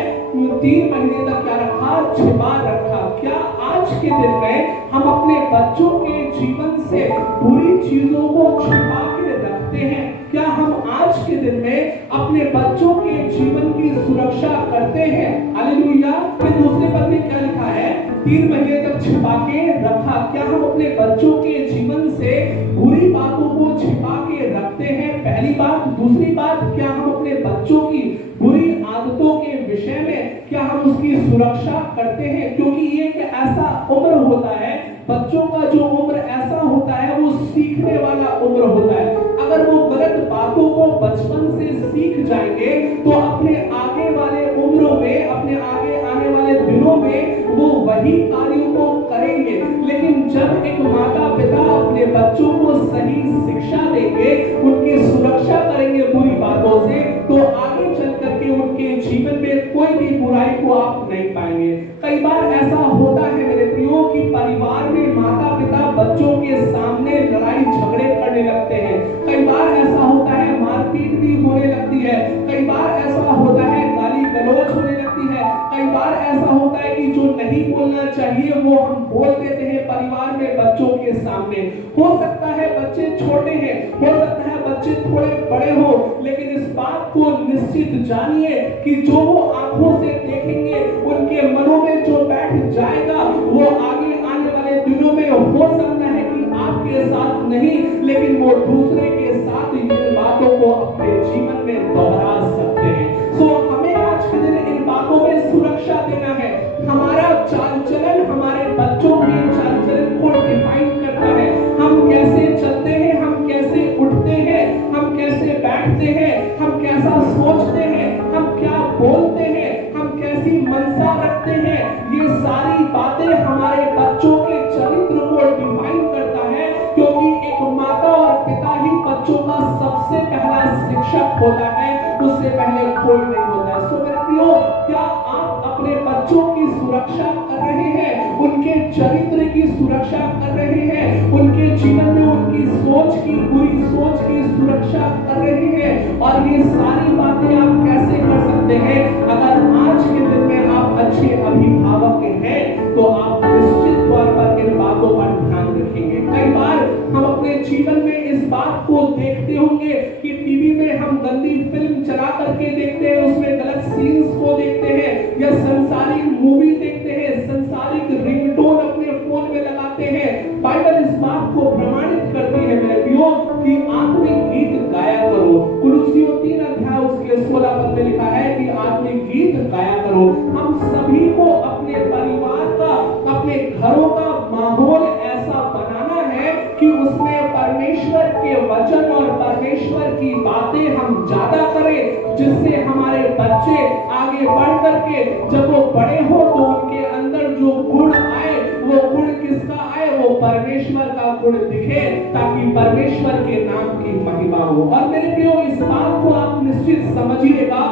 3 महीने तक क्या रखा, छिपा रखा। क्या आज के दिन में हम अपने बच्चों के जीवन से बुरी चीजों को छिपा के रखते हैं? क्या हम आज के दिन में अपने बच्चों के जीवन की सुरक्षा करते हैं? हालेलुया। फिर दूसरे पद में क्या लिखा है, 3 महीने तक छिपा के रखा। क्या हम अपने बच्चों के जीवन से बुरी बातों को छिपा के रखते हैं? पहली बात। दूसरी बात, क्या हम अपने बच्चों की बुरी आदतों के विषय में क्या हम उसकी सुरक्षा करते हैं? क्योंकि ये एक ऐसा उम्र होता है, बच्चों का जो उम्र ऐसा होता है वो सीखने वाला उम्र होता है। अगर वो गलत बातों को बचपन से सीख जाएंगे तो अपने आगे वाले उम्रों में, अपने आगे आने वाले दिनों में वो वही कार्यों को करेंगे। लेकिन जब एक माता पिता अपने बच्चों को सही शिक्षा देंगे, उनकी सुरक्षा करेंगे बुरी बातों से, तो आगे चल करके उनके जीवन में कोई भी बुराई को आप नहीं पाएंगे। कई बार ऐसा होता है मेरे प्रियो कि परिवार में माता पिता बच्चों के सामने लड़ाई झगड़े करने लगते हैं। कई बार ऐसा होता है मारपीट भी होने लगती है। कई बार ऐसा होता है गाली गलौज होने लगती है। कई बार ऐसा होता है कि जो नहीं बोलना चाहिए वो हम बोल देते हैं परिवार में बच्चों के सामने। हो सकता है बच्चे छोटे हैं, हो सकता है बच्चे थोड़े बड़े हो, लेकिन इस बात को निश्चित जानिए कि जो वो आंखों से देखेंगे उनके मनों में जो बैठ जाएगा वो आगे आने वाले दिनों में हो सकता है कि आपके साथ नहीं, लेकिन वो दूसरे के साथ इन बातों को अपने जीवन में दोहरा सकते हैं। सो हमें आज के दिन इन बातों में सुरक्षा देना है। हमारा चाल चलन हमारे बच्चों के चाल चलन को डिफाइन करता है। हम कैसे चलते हैं, हम कैसे उठते हैं, हम कैसे बैठते हैं, हम कैसा सोचते हैं, हम क्या बोलते हैं, हम कैसी मनसा रखते हैं, ये सारी बातें हमारे बच्चों के चरित्र को डिफाइन करता है। क्योंकि एक माता और पिता ही बच्चों का सबसे पहला शिक्षक होता है, उससे पहले कोई नहीं होता है। सो मेरे प्रियो, क्या आप अपने बच्चों की सुरक्षा कर रहे हैं, उनके चरित्र की सुरक्षा कर रहे हैं, उनके जीवन में उनकी सोच की, बुरी सोच की सुरक्षा कर रहे हैं। और ये सारी बातें आप कैसे कर सकते हैं? अगर आज के दिन में आप अच्छे अभिभावक हैं तो आप निश्चित तौर पर इन बातों पर ध्यान रखेंगे। कई बार हम अपने जीवन में इस बात को देखते होंगे कि टीवी में हम गंदी फिल्म चला करके देखते हैं, उसमें गलत सीन्स को देखते हैं, या संसारिक मूवी देखते हैं, संसारिक रिंगटोन अपने फोन में लगाते हैं। बाइबल इस बात को प्रमाणित करती है मेरे प्रियो कि आत्मिक गीत गाया करो। कुलुस्सियों 3 अध्याय उसके 16 पद में लिखा है कि आत्मिक गीत गाया करो। हम सभी को अपने परिवार का, अपने घरों का माहौल ऐसा बनाना है कि उसमें परमेश्वर के वचन और परमेश्वर की बातें हम ज्यादा करें, जिससे हमारे बच्चे आगे बढ़ करके जब वो बड़े हो तो उनके अंदर जो गुण आए वो गुण किसका आए? वो परमेश्वर का गुण दिखे, ताकि परमेश्वर के नाम की महिमा हो। और मेरे प्रियो, इस बात को आप निश्चित समझिएगा।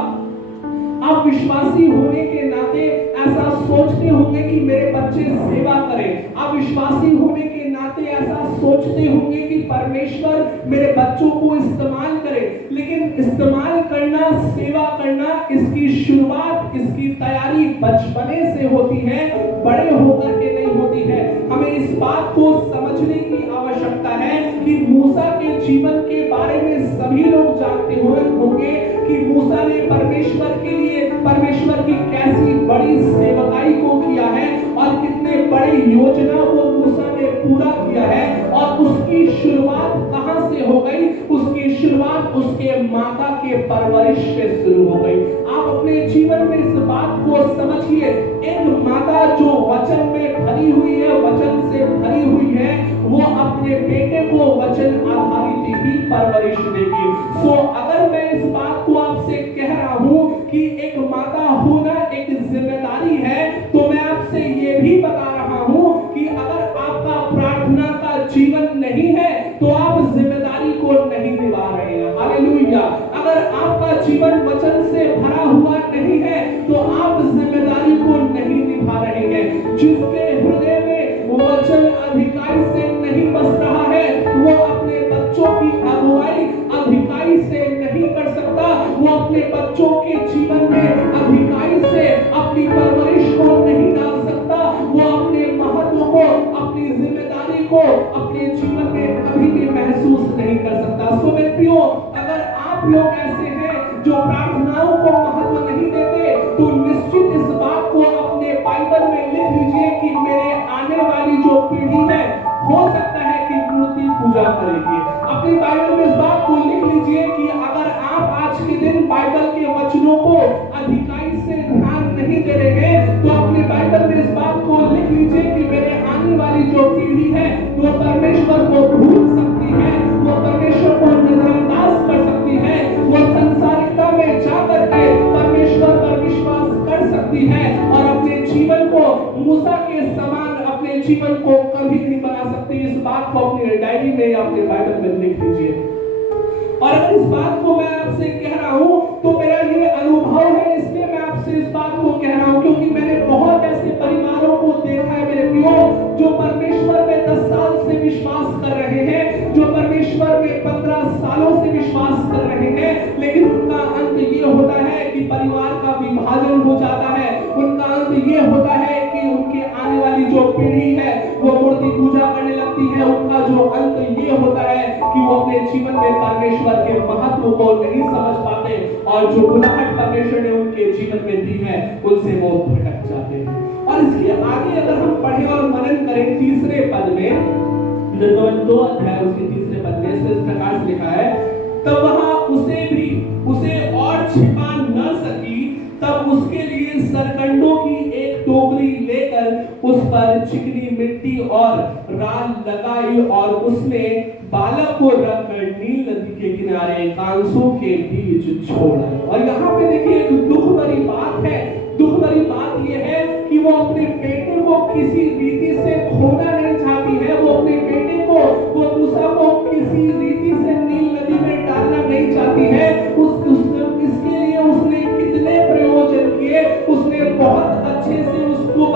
आप विश्वासी होने के नाते ऐसा सोचते होंगे कि मेरे बच्चे सेवा करें। आप विश्वासी होने के नाते ऐसा सोचते होंगे कि परमेश्वर मेरे बच्चों को इस्तेमाल करे। लेकिन इस्तेमाल करना, सेवा करना, इसकी शुरुआत, इसकी तैयारी बचपने से होती है, बड़े होकर के नहीं होती है। हमें इस बात को समझने की आवश्यकता है कि मूसा के जीवन के बारे में सभी लोग जानते होंगे कि मूसा ने परमेश्वर के लिए, परमेश्वर की कैसी बड़ी सेवकाई को किया है और कितने बड़ी योजना को मूसा ने पूरा किया है। और उसकी शुरुआत कहां से हो गई? उसकी शुरुआत उसके माता के परवरिश से शुरू हो गई। आप अपने जीवन में इस बात को समझिए। एक माता जो वचन में भरी हुई है, वचन से भरी हुई है, वो अपने बेटे को वचन आधारित ही परवरिश देगी। सो अगर मैं इस बात को आपसे कह रहा हूं कि एक माता होना एक जिम्मेदारी है, तो मैं आपसे ये भी बता रहा हूं कि अगर आपका प्रार्थना का जीवन नहीं है तो आप जिम्मेदारी को नहीं निभा रहे हैं। हालेलुया। अगर आपका जीवन वचन से भरा हुआ नहीं है तो आप जिम्मेदारी को नहीं निभा रहे हैं। जिसके हृदय में वचन अधिकाई से नहीं बस रहा है, वो अपने बच्चों की अगुवाई अधिकाई से नहीं कर सकता, वो अपने बच्चों के जीवन में अधिकाई से अपनी परवरिश को नहीं डाल सकता, वो अपने महत्व को, अपनी जिम्मेदारी को अपने जीवन में कभी भी महसूस नहीं कर सकता। सो मेरे प्रियो, अगर आप लोग ऐसे हैं जो प्रार्थनाओं को महत्व नहीं देते, तो निश्चित इस बात को अपने बाइबल में लिख लीजिए कि मेरे आने वाली जो पीढ़ी है, हो सकता है कि मूर्ति पूजा करेगी। अपनी बाइबल में इस बात को लिख लीजिए कि अगर आप आज के दिन बाइबल के वचनों को अधिकाई से ध्यान नहीं दे रहे हैं, तो अपनी बाइबल में इस बात को लिख लीजिए कि मेरे आने वाली जो पीढ़ी है वो परमेश्वर को भूल सकती है, वो परमेश्वर को नजरअंदाज कर सकती है, वो संसारिकता में जाकर के परमेश्वर पर विश्वास कर सकती है और अपने जीवन को मूसा के समान अपने जीवन को कभी नहीं बना सकती। इस बात को अपनी डायरी में या अपने बाइबल में लिख लीजिए। और अगर इस बात को मैं आपसे कह रहा हूं तो मेरा ये अनुभव है, इसलिए मैं आपसे इस बात को कह रहा हूं क्योंकि मैंने बहुत ऐसे परिवारों को देखा है मेरे प्रियो, जो परमेश्वर में 10 साल से विश्वास कर रहे हैं, जो परमेश्वर में 15 सालों से विश्वास कर रहे हैं, लेकिन उनका अंत ये होता है कि परिवार का विभाजन हो जाता है। उनका अंत ये होता है कि उनके आने वाली जो पीढ़ी है वो मूर्ति पूजा करने लगती है। उनका जो अंत ये होता है कि वो अपने जीवन में परमेश्वर के महत्व को नहीं समझ पाते और जो बुलाहट परमेश्वर ने उनके जीवन में दी है उनसे वो भटक जाते हैं। और इसके आगे अगर हम पढ़े और मनन करें तीसरे पद में, निर्गमन 2 अध्याय उसके तीसरे पद में इस प्रकार से लिखा है, तब वहां उसे और छिपा न सकी, तब उसके लिए सरकंडों की एक टोकरी लेकर उस पर चिकनी मिट्टी और राल लगाई और उसने बालक को रखकर नील नदी के किनारे कांसों के बीच छोड़ा। और यहाँ पे देखिए एक दुख भरी बात है। दुख भरी बात यह है कि वो अपने बेटे को किसी रीति से खोना नहीं चाहती है। वो अपने बेटे को, वो मूसा को किसी रीति से नील नदी में डालना नहीं चाहती है। इसके लिए उसने कितने प्रयोजन किए, उसने बहुत अच्छे से उसको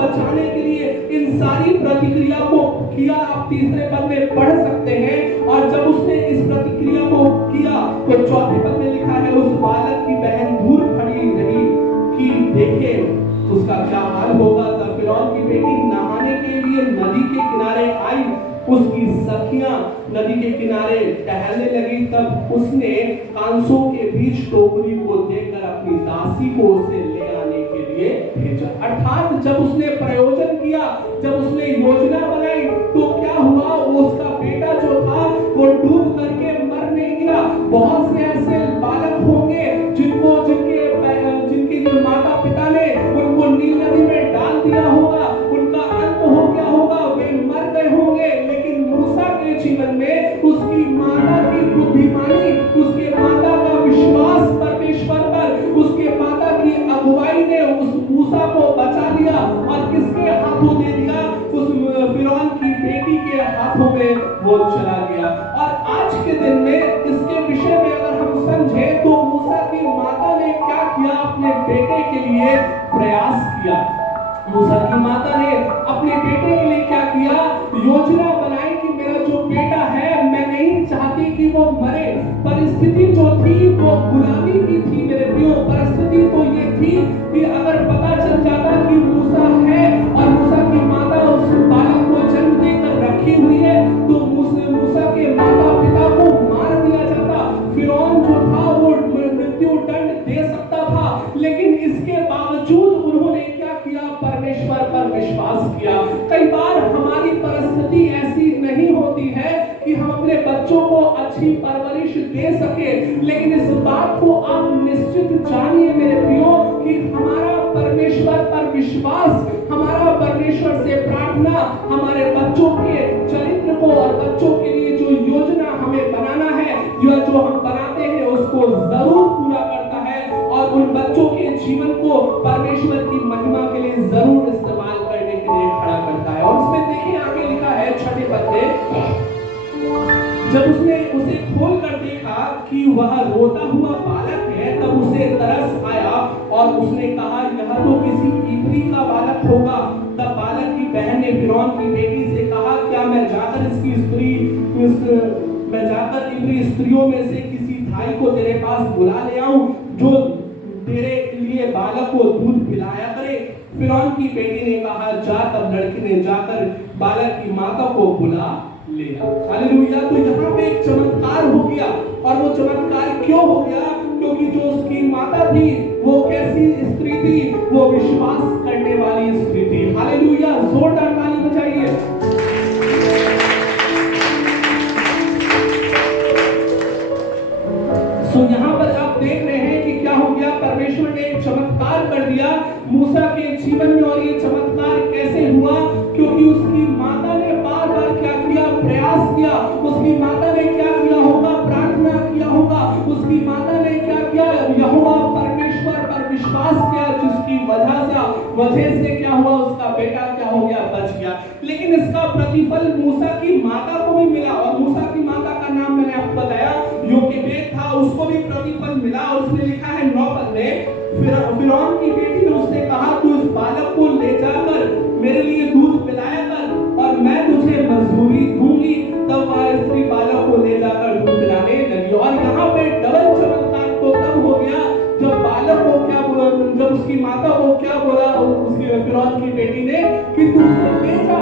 सारी प्रतिक्रिया को किया आप तीसरे पद में पढ़ सकते हैं। और जब उसने इस प्रतिक्रिया को किया तो चौथे पद में लिखा है उस बालक की बहन दूर खड़ी रही कि देखे उसका क्या हाल होगा। तब फिरौन की बेटी नहाने के लिए नदी के किनारे आई, उसकी सखियां नदी के किनारे टहलने लगी। तब उसने कांसों के बीच टोकरी को देकर अपनी दासी को उसे ले आने के लिए भेजा। अर्थात जब उसने प्रयोजन किया, जब उसने योजना बनाई तो क्या हुआ, उसका बेटा जो था वो डूब करके मर नहीं गया। बहुत से ऐसे बालक होंगे जिनके जो माता पिता ने उनको नील नदी में डाल दिया होगा, उनका अंत हो गया होगा, वे मर गए होंगे। लेकिन मूसा के जीवन में उसकी माता की बुद्धिमानी, उसके माता का विश्वास परमेश्वर पर, उसके माता की अगुवाई ने उस मूसा को बचा लिया और किसके हाथों दे दिया, उस फिरौन की बेटी के हाथों में वो चला गया। और आज के दिन में इसके विषय में अगर हम समझें तो मूसा की माता ने क्या किया, अपने बेटे के लिए प्रयास किया। मूसा की माता ने अपने बेटे के लिए क्या किया, योजना बनाई कि मेरा जो बेटा है मैं नहीं चाहती कि वो मरे। परिस्थिति जो थी वो गुलामी की थी मेरे प्रियो। परिस्थिति तो ये थी कि अगर पता चल जाता कि मूसा है और मूसा की माता उस बालक को जन्म देकर रखी हुई है तो मूसा के माता पिता को मार दिया जाता। फिरौन जो था वो मृत्यु दंड दे सकता था, लेकिन इसके बावजूद उन्होंने क्या किया, परमेश्वर पर विश्वास किया। कई बार हमारी परिस्थिति ऐसी नहीं होती है कि हम अपने बच्चों को अच्छी परवरिश दे सके, लेकिन इस बात को आप निश्चित जानिए मेरे प्रियो कि हमारा परमेश्वर पर विश्वास, हमारा परमेश्वर से प्रार्थना हमारे बच्चों के चरित्र को और बच्चों के लिए जो योजना हमें बनाना है, जो हम बनाते हैं उसको जरूर पूरा करता है और उन बच्चों के जीवन को परमेश्वर की महिमा के लिए जरूर इस्तेमाल करने के लिए खड़ा करता है। और उसमें देखिए आगे लिखा है छठे पद में, जब उसने उसे खोल कर देखा कि वह रोता हुआ बालक है तब उसे तरस आया और उसने कहा यह तो किसी इब्री का बालक होगा। तब बालक की बहन ने फिरौन की बेटी से कहा क्या मैं जाकर इब्री स्त्रियों में से किसी भाई को तेरे पास बुला ले आऊं जो तेरे लिए बालक को दूध पिलाया करे। फिरौन की बेटी ने कहा जा। तब लड़की ने जाकर बालक की माता को बुला लिया। हालेलुया। तो यहाँ पे एक चमत्कार हो गया और वो चमत्कार क्यों हो गया, क्योंकि जो उसकी माता थी वो कैसी स्त्री थी, वो विश्वास करने वाली स्त्री थी। हालेलुया। जोरदार ताली बजाइए। तो यहाँ पर आप देख रहे हैं कि क्या हो गया, परमेश्वर ने एक चमत्कार कर दिया मूसा के जीवन में। और ये चमत्कार कैसे हुआ, क्योंकि उसकी माता ने बार बार क्या किया, प्रयास किया। उसकी माता ने क्या किया होगा, प्रार्थना किया होगा। उसकी माता ने क्या किया, यहोवा परमेश्वर पर विश्वास किया, जिसकी वजह से क्या हुआ, उसका बेटा क्या हो गया, बच गया। लेकिन इसका प्रतिफल मूसा की माता को भी मिला और मूसा की माता का नाम मैंने आपको बताया योकेबेद था, उसको भी प्रतिफल मिला। और उसने लिखा है 9 पद में, फिरौन की बेटी ने उससे कहा तू इस बालक को ले जाकर मेरे लिए दूध पिलाया कर और मैं तुझे मजदूरी दूंगी। तब वह स्त्री बालक को ले जाकर दूध पिलाने लगी। और यहाँ पे डबल चमत्कार तो तब हो गया जब बालक को क्या बोला, जब उसकी माता को क्या बोला उसकी फिरौन की बेटी ने कि तू उसे ले जा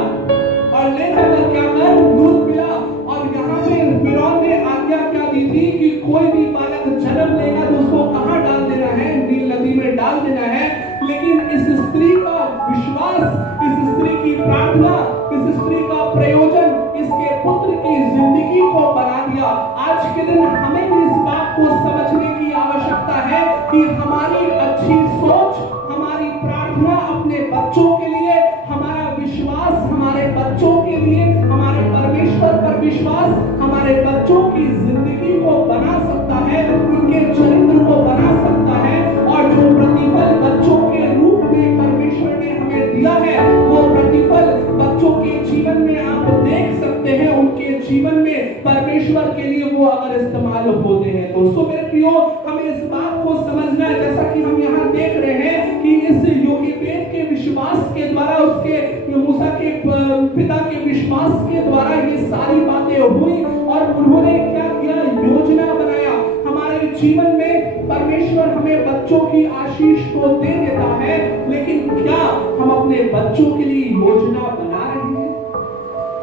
और ले जाकर क्या कर, दूध पिला। और यहाँ पे फिरौन ने आज्ञा क्या दी थी कि कोई भी बालक जन्म लेगा तो उसको कहाँ डाल देना है, नील नदी में डाल देना है। लेकिन इस स्त्री का विश्वास, इस स्त्री की प्रार्थना, इस स्त्री का प्रयोजन इसके पुत्र की जिंदगी को बना दिया। आज के दिन हमें भी इस बात को समझने की आवश्यकता है कि हमारी अच्छी सोच, हमारी प्रार्थना अपने बच्चों के लिए, हमारा विश्वास हमारे बच्चों के लिए, हमारे परमेश्वर पर विश्वास हमारे बच्चों की जिंदगी को बना सकता है, उनके चरित्र को बना सकता है। और जो प्रतिफल बच्चों के रूप में परमेश्वर ने हमें दिया है, वो प्रतिफल बच्चों के जीवन में आप देख सकते हैं। उनके जीवन में परमेश्वर के लिए वो अगर इस्तेमाल होते हैं तो मेरे प्रियो, हमें इस बात को समझना है, जैसा कि हम यहाँ देख रहे हैं कि इस योकेबेद के विश्वास के द्वारा उसके मूसा के पिता के विश्वास के द्वारा ये सारी बातें हुई और उन्होंने क्या किया, योजना बनाया। हमारे जीवन में परमेश्वर हमें बच्चों की आशीष तो दे देता है, लेकिन क्या हम अपने बच्चों के लिए योजना बना रहे हैं?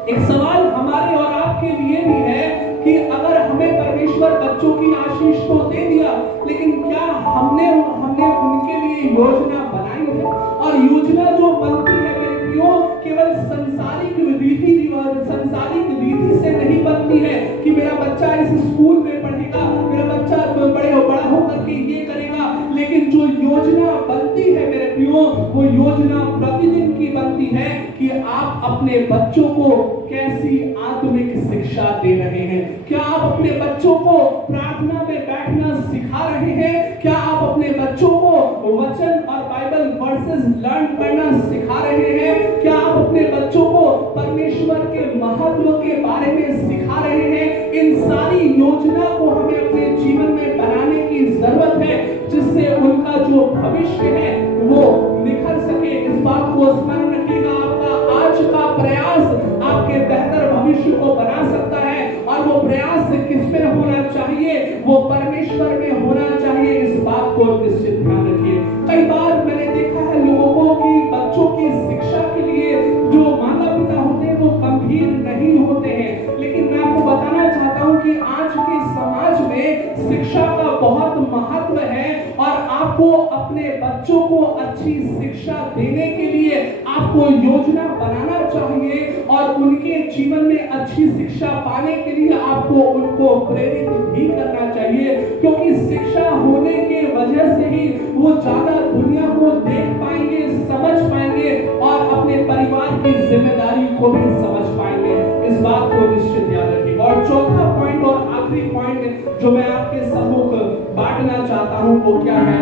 एक सवाल हमारे और आपके लिए भी है कि अगर हमें परमेश्वर बच्चों की आशीष तो दे दिया, लेकिन क्या हमने उनके लिए योजना बनाई है? और योजना जो बनती है मेरे प्रियो, केवल सांसारिक रीति से नहीं बनती है कि मेरा बच्चा इस स्कूल में पढ़ेगा, मेरा बच्चा बड़ा होकर के ये करेगा, लेकिन जो योजना बनती है मेरे प्रियो, वो योजना प्रतिदिन की बनती है कि आप अपने बच्चों को कैसी आत्मिक शिक्षा दे रहे हैं। क्या आप अपने बच्चों को प्रार्थना में बैठना सिखा रहे हैं? क्या आप अपने बच्चों को वचन और बाइबल वर्सेस लर्न करना सिखा रहे हैं? क्या आप अपने बच्चों को परमेश्वर के महत्व के बारे में सिखा रहे हैं? इन सारी योजना को हमें अपने जीवन में बनाने की जरूरत है, जिससे उनका जो भविष्य है वो निखर सके। इस बात को स्मरण रखिएगा, आपका आज का प्रयास आपके बेहतर भविष्य को बना सकता है, और वो प्रयास किसमें होना चाहिए? वो परमेश्वर में होना चाहिए। इस बात को निश्चित ध्यान रखिए। कई बार मैंने देखा है लोगों को कि बच्चों की शिक्षा के लिए जो माता पिता होते हैं वो गंभीर नहीं होते हैं, लेकिन मैं आपको बताना चाहता हूं कि आज के समाज में शिक्षा का बहुत महत्व है, और आपको अपने बच्चों को अच्छी शिक्षा देने के लिए आपको योजना बनाना चाहिए, और उनके जीवन में अच्छी शिक्षा पाने के लिए आपको उनको प्रेरित भी करना चाहिए, क्योंकि शिक्षा होने के वजह से ही वो ज्यादा दुनिया को देख पाएंगे, समझ पाएंगे, और अपने परिवार की जिम्मेदारी को भी समझ पाएंगे। इस बात को निश्चित याद रखिए। और चौथा पॉइंट और आखिरी पॉइंट जो मैं आपके सम्मुख बांटना चाहता हूं वो क्या है?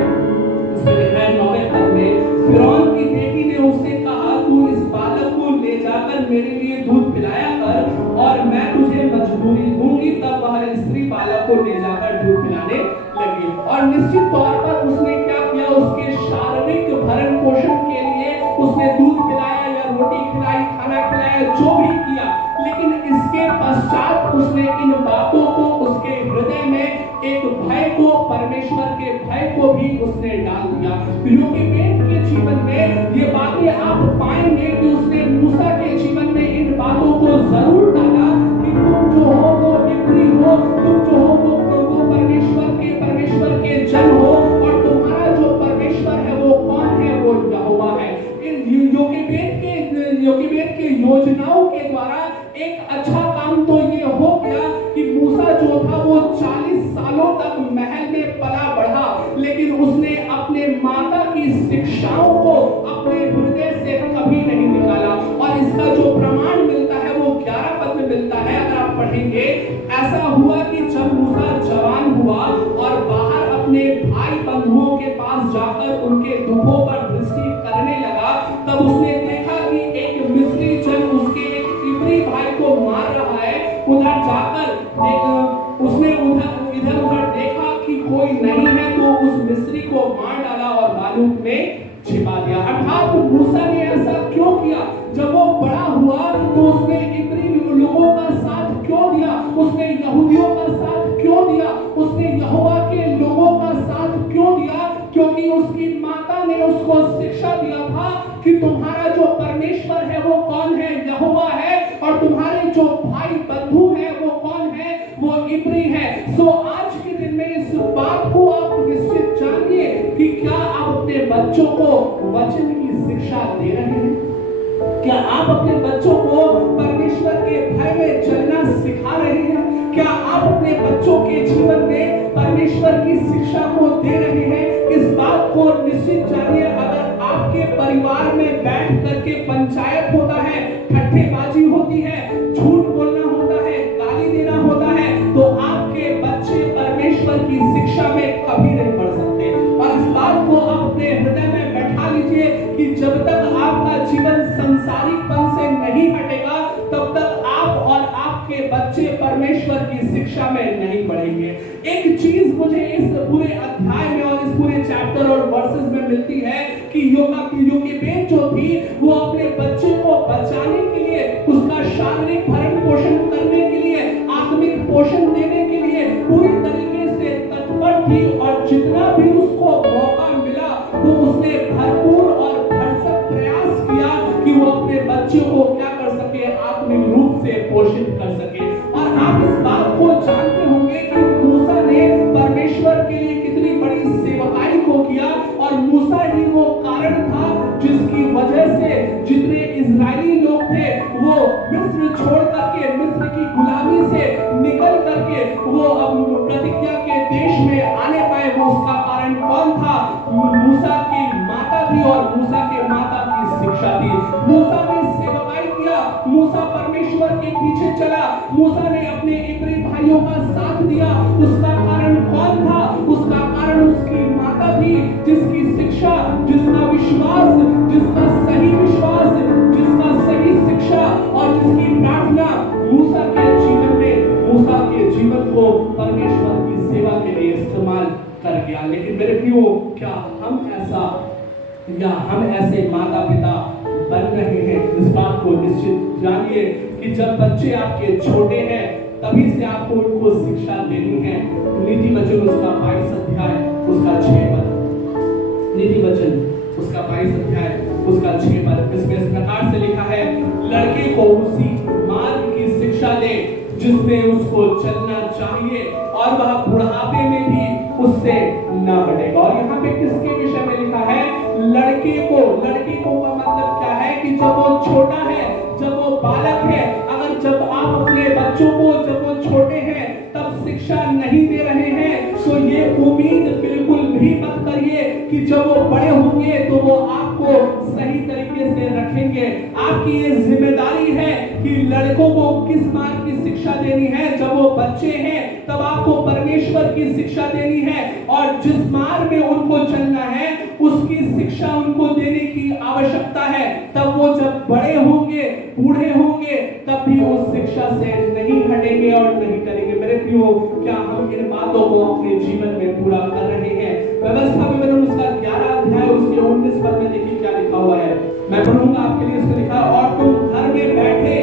इसमें लिखा है 9वें पद में, फिरौन की बेटी ने उससे कहा, तू इस बालक को ले जाकर मेरे लिए दूध पिलाया कर, और मैं तुझे मजदूरी दूंगी। तब वह स्त्री बालक को ले जाकर दूध पिलाने लगी, और निश्चित तौर पर उसने क्या किया? उसके शारीरिक भरण पोषण के लिए उसने दूध पिलाया या रोटी खिलाई, खाना खिलाया, जो भी किया, लेकिन इसके पश्चात उसने इन बातों को उसके हृदय में एक भय को, परमेश्वर के भय को भी उसने डाल दिया। योकेबेद के जीवन में ये बातें आप पाएंगे कि उसने मूसा के जीवन में इन बातों को जरूर डाला कि तुम जो हो वो इब्री हो, तुम जो हो वो परमेश्वर के जन हो, और तुम्हारा जो परमेश्वर है वो कौन है? वो यहोवा है। इन योकेबेद के योजनाओं के द्वारा एक अच्छा काम तो ये हो गया कि मूसा जो था वो 40 सालों तक महल में पला बढ़ा, लेकिन उसने अपने माता की शिक्षाओं को अपने हृदय से कभी नहीं निकाला। और इसका जो प्रमाण मिलता है वो 11 पद में मिलता है, अगर आप पढ़ेंगे। ऐसा हुआ कि जब मूसा जवान हुआ और बाहर अपने भाई बंधुओं के पास जाकर उनके दुखों पर दृष्टि करने लगा, तब उसने देखा कि एक मिस्री जन उसके एक इब्री भाई को मार रहा है। उधर जाकर उसने इधर उधर देखा कि कोई नहीं है, तो उस मिस्री को मार डाला और बालूक में छिपा दिया। अर्थात मूसा ने ऐसा क्यों किया? जब वो बड़ा हुआ तो उसने इब्री लोगों का साथ क्यों दिया? उसने यहूदियों का साथ क्यों दिया? उसने यहोवा के लोगों का साथ क्यों दिया? क्योंकि उसकी माता ने उसको शिक्षा दिया था कि तुम्हारा जो परमेश्वर है वो कौन है? यहोवा है, और तुम्हारे जो भाई बंधु हैं वो कौन है? वो इब्री है। सो आज के दिन में इस बात को आप निश्चित जानिए कि क्या आप अपने बच्चों को वचन की शिक्षा दे रहे हैं? क्या आप अपने बच्चों को परमेश्वर के भय में चलना सिखा रहे हैं? क्या आप अपने बच्चों के जीवन में परमेश्वर की शिक्षा को दे रहे हैं? इस बात को निश्चित जानिए। अगर आपके परिवार में बैठ करके पंचायत होता है, ठट्ठेबाजी होती है, झूठ बोलना होता है, गाली देना होता है, तो आपके बच्चे परमेश्वर की शिक्षा में कभी नहीं बढ़ सकते। और इस बात को आप अपने हृदय में बैठा लीजिए कि जब तक आपका जीवन संसारिकपन से नहीं हटेगा, तब तक आप और आपके बच्चे परमेश्वर की शिक्षा में नहीं बढ़ेंगे। एक चीज मुझे इस पूरे अध्याय में और इस पूरे चैप्टर और वर्सेस में मिलती है कि योकेबेद जो थी वो अपने बच्चे को बचाने के लिए, उसका शारीरिक भरण पोषण करने के लिए, आत्मिक पोषण देने के लिए पूरी तरीके से तत्पर थी। और जितना भी उसको मौका मिला वो उसने भरपूर और भरसक प्रयास किया कि वो अपने बच्चे को क्या कर सके, आत्मिक रूप से पोषित कर सके। और आप इस बात को जानते होंगे कि मूसा ने परमेश्वर के लिए कितनी बड़ी सेवकाई को किया, और मूसा ही वो कारण था जिसकी वजह से जितने इजरायली लोग थे वो मिस्र छोड़ करके, मिस्र की गुलामी से निकल करके वो अब प्रतिज्ञा के देश में आने पाए। वो उसका कारण कौन था? मूसा की माता थी, और मूसा के माता की शिक्षा थी। मूसा ने सेवकाई किया, मूसा परमेश्वर के पीछे चला, मूसा ने अपने इब्री भाइयों का साथ दिया। उसका कारण कौन था? उसका कारण उसकी माता थी, जिसकी शिक्षा, जिसका विश्वास, जिसका सही विश्वास, जिसका सही शिक्षा और जिसकी प्रार्थना मूसा के जीवन में, मूसा के जीवन को परमेश्वर की सेवा के लिए इस्तेमाल कर गया। लेकिन मेरे प्रियो, क्या हम ऐसे माता पिता बन रहे हैं? इस बात को निश्चित जानिए कि जब बच्चे आपके छोटे हैं तभी से आपको उनको शिक्षा देनी है। नीति वचन उसका 22 अध्याय उसका 6 पद, नीति वचन उसका 22 अध्याय उसका 6 पद, इसमें इस प्रकार से लिखा है, लड़के को उसी मार्ग की शिक्षा दे जिसमें उसको चलना चाहिए, और वह बुढ़ापे में भी उससे न हटेगा। और यहाँ पे किसके विषय में लिखा है? लड़के को का मतलब क्या है कि जब वो छोटा है, जब वो बालक है, अगर जब आप अपने बच्चों को जब वो छोटे हैं तब शिक्षा नहीं दे रहे हैं तो ये उम्मीद बिल्कुल भी मत करिए कि जब वो बड़े होंगे तो वो आपको सही तरीके से रखेंगे। आपकी ये जिम्मेदारी है कि लड़कों को किस मार्ग की शिक्षा देनी है। जब वो बच्चे हैं तब आपको परमेश्वर की शिक्षा देनी है, और जिस मार्ग में उनको चलना है उसकी शिक्षा उनको देने की आवश्यकता है। तब वो जब बड़े होंगे, बूढ़े होंगे, तब भी उस शिक्षा से नहीं हटेंगे और नहीं करेंगे। मेरे प्रियो, क्या हम इन बातों को अपने जीवन में पूरा कर रहे हैं? व्यवस्था विवरण उसका 11 अध्याय उसके 19 पद में देखिए क्या लिखा हुआ है। मैं पढ़ूंगा आपके लिए। इसमें लिखा, और तुम घर में बैठे,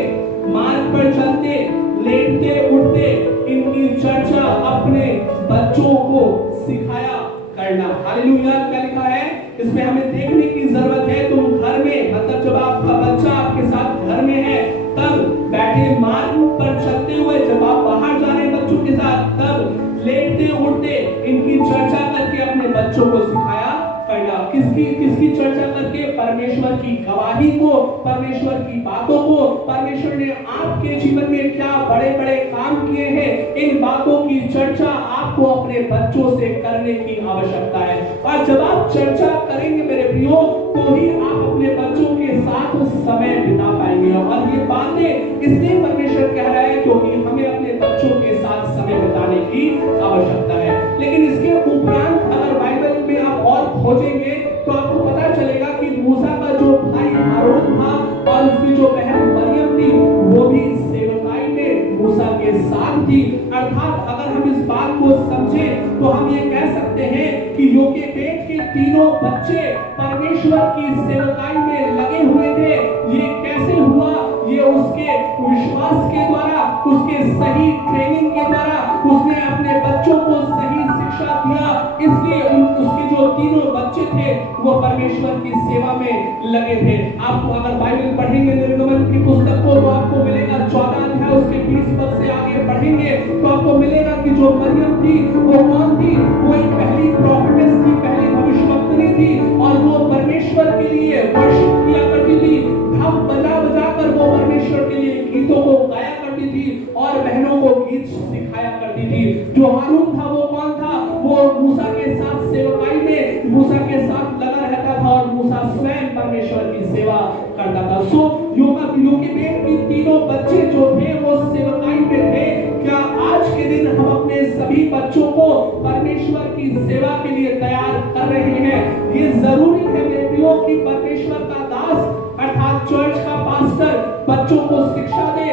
मार्ग पर चलते, लेटते उठते इनकी चर्चा अपने बच्चों को सिखाया करना। हालेलुया। क्या लिखा है इसमें? हमें देखने की जरूरत है। तुम घर में, मतलब जब आपका बच्चा आपके साथ घर में है तब बैठे, मार्ग पर चलते हुए जब आप बाहर जा रहे हैं बच्चों के साथ, तब लेटते उठते इनकी चर्चा करके अपने बच्चों को सिखाया करना। किसकी चर्चा करके? परमेश्वर की गवाही को, परमेश्वर की बातों को, परमेश्वर ने आपके जीवन में क्या बड़े बड़े काम किए हैं, इन बातों की चर्चा आपको अपने बच्चों से करने की आवश्यकता है। और जब आप चर्चा करेंगे मेरे प्रियो, तो ही आप अपने बच्चों के साथ समय बिता पाएंगे। और ये बातें इसलिए परमेश्वर कह रहा है क्योंकि हमें अपने बच्चों के साथ समय बिताने की आवश्यकता है। लेकिन इसके उपरांत अगर बाइबल में आप और खोजेंगे तो आपको पता चलेगा कि मूसा का जो भाई हारून था और उसकी जो बहन मरियम थी वो भी सेवकाई में मूसा के साथ थी। अर्थात अगर हम इस बात को समझें तो हम ये कह सकते हैं कि योकेबेद के तीनों बच्चे परमेश्वर की सेवकाई में लगे हुए थे। ये कैसे हुआ? ये उसके विश्वास के द्वारा, उसके सही ट्रेनिंग के द्वारा उसने अपने बच्चों को सही शिक्षा दिया। इसलिए उसके जो तीनों बच्चे थे वो परमेश्वर की सेवा में लगे थे। आप अगर बाइबल पढ़ेंगे निर्गमन की पुस्तक को तो आपको मिलेगा 14 अध्याय उसके 20 पद से आगे पढ़ेंगे तो आपको मिलेगा कि जो मरियम थी वो कौन थी? वो एक पहली प्रॉफिटेस थी, पहली भविष्यवक्ता थी, और वो परमेश्वर के लिए वर्शिप किया करती थी। ढप बजा कर वो परमेश्वर के लिए गीतों को गाया करती थी और बहनों को गीत सिखाया करती थी। जो हारून था वो कौन था? वो मूसा के साथ सेवकाई में मूसा के साथ लगा रहता था और मूसा स्वयं परमेश्वर की सेवा करता था। सो योकेबेद की तीनों बच्चे जो थे वो सेवकाई में थे। क्या आज के दिन हम अपने सभी बच्चों को परमेश्वर की सेवा के लिए तैयार कर रहे हैं? ये जरूरी है मेरे प्रियो कि परमेश्वर का दास अर्थात चर्च का पास्टर बच्चों को शिक्षा दे,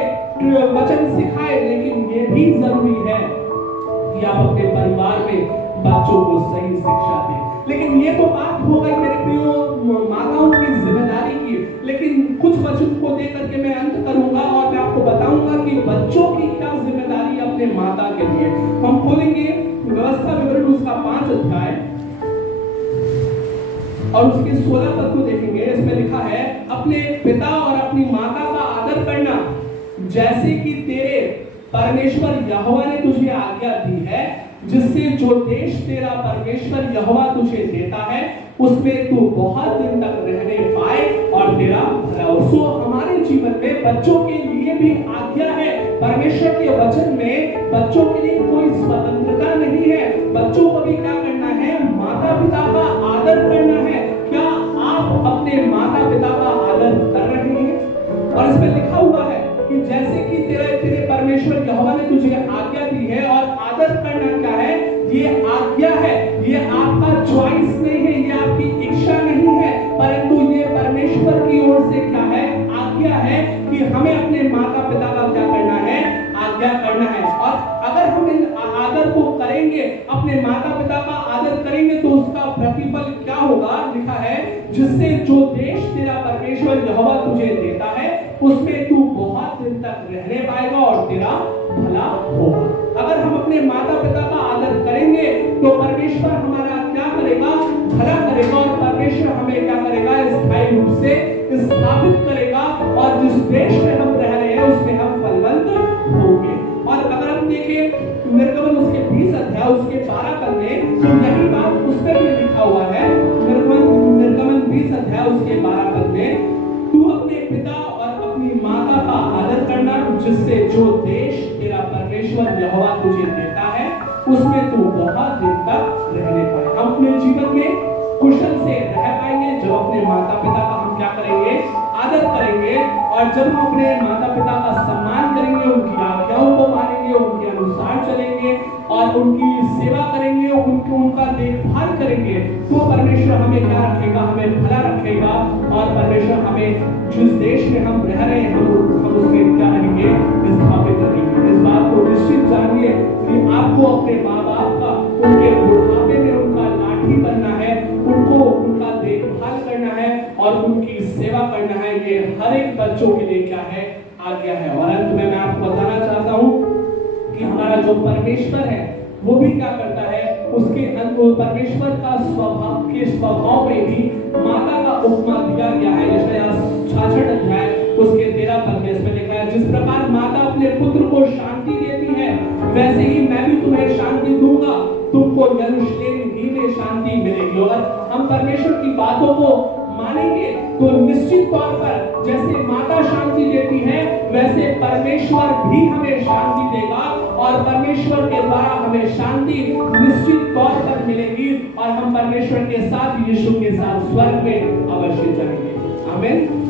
वचन सिखाए, लेकिन ये भी जरूरी है कि आप अपने परिवार में बच्चों को सही शिक्षा दें। लेकिन ये तो बात हो गई मेरे प्रियो माताओं की जिम्मेदारी की, लेकिन कुछ वचन को देकर के मैं अंत करूंगा और मैं आपको बताऊंगा कि बच्चों की क्या जिम्मेदारी है अपने माता के लिए। हम खोलेंगे व्यवस्था विवरण उसका 5 अध्याय और उसके 16 पद को देखेंगे। इसमें लिखा है, अपने पिता और अपनी माता का आदर करना जैसे कि तेरे परमेश्वर यहोवा ने तुझे आज्ञा दी है, जिससे जो देश तेरा परमेश्वर यहोवा तुझे देता है उसमें तू बहुत दिन तक रहने पाए और तेरा भला हो। सो हमारे जीवन में बच्चों के लिए भी आज्ञा है। परमेश्वर के वचन में बच्चों के लिए कोई स्वतंत्रता नहीं है। बच्चों को भी क्या करना है? माता पिता का आदर करना है। क्या आप अपने माता पिता का आदर कर रहे हैं? और इसमें लिखा हुआ है कि जैसे कि तेरे परमेश्वर यहोवा ने तुझे आज्ञा दी है, और आदर करना क्या है? ये आज्ञा है, ये आपका चॉइस नहीं है, ये आपकी इच्छा नहीं है, परंतु ये परमेश्वर की ओर से क्या है? आज्ञा है कि हमें अपने माता पिता का क्या करना है? आज्ञा करना है। और अगर हम इन आदर को करेंगे, अपने माता पिता का आदर करेंगे, तो उसका प्रतिफल क्या होगा? लिखा है, जिससे जो देश तेरा परमेश्वर यहोवा तुझे देता है उसमें तू बहुत दिन तक रहने पाएगा और तेरा भला होगा। अगर हम अपने माता पिता का आदर करेंगे तो परमेश्वर हमारा क्या करेगा? भला करेगा, और परमेश्वर हमें क्या करेगा? स्थायी रूप से स्थापित करेगा, और जिस देश में हम रह रहे हैं उसमें हम फलवंत होंगे। और अगर हम देखें निर्गमन उसके 20 अध्याय उसके 12 पद में, तो यही बात उसमें भी लिखा हुआ है। निर्गमन 20 अध्याय उसके 12 पद में, तू अपने पिता और अपनी माता का आदर करना, जिससे जो देश तेरा परमेश्वर यहोवा तुझे देता है उसमें तू बहुत दिन तक रहने पाए। हम अपने जीवन में कुशल से रह पाएंगे जब अपने माता पिता का हम क्या करेंगे? आदर करेंगे। और जब हम अपने माता पिता का सम्मान करेंगे, उनकी आज्ञाओं को मानेंगे, उनके अनुसार चलेंगे और उनकी सेवा करेंगे, उनका देखभाल करेंगे, तो परमेश्वर हमें क्या रखेगा? हमें भला रखेगा। और परमेश्वर हमें जिस देश में हम रह रहे हैं हम उसमें क्या रहेंगे? स्थापित रहेंगे। इस बात को निश्चित जानिए कि आपको अपने माँ बाप का उनके बुढ़ापे में उनका लाठी बनना है, उनका देखभाल करना है और उनकी सेवा करना है। ये हर एक बच्चों के लिए क्या है? आज्ञा है। और अंत में मैं आपको बताना चाहता हूँ कि हमारा जो परमेश्वर है वो भी क्या करता है? उसके परमेश्वर का स्वभाव में भी माता का उपमा दिया गया है। यशायाह 66 अध्याय उसके 13 पद में इसमें लिखा है, जिस प्रकार माता अपने पुत्र को शांति देती है, वैसे ही मैं भी तुम्हें शांति दूंगा, तुमको यरूशलेम ही में शांति मिलेगी। और हम परमेश्वर की बातों को मानेंगे तो निश्चित तौर पर जैसे माता शांति देती है, वैसे परमेश्वर भी हमें शांति देगा, और परमेश्वर के द्वारा हमें शांति निश्चित तौर पर मिलेगी, और हम परमेश्वर के साथ, यीशु के साथ स्वर्ग में अवश्य जाएंगे। आमीन।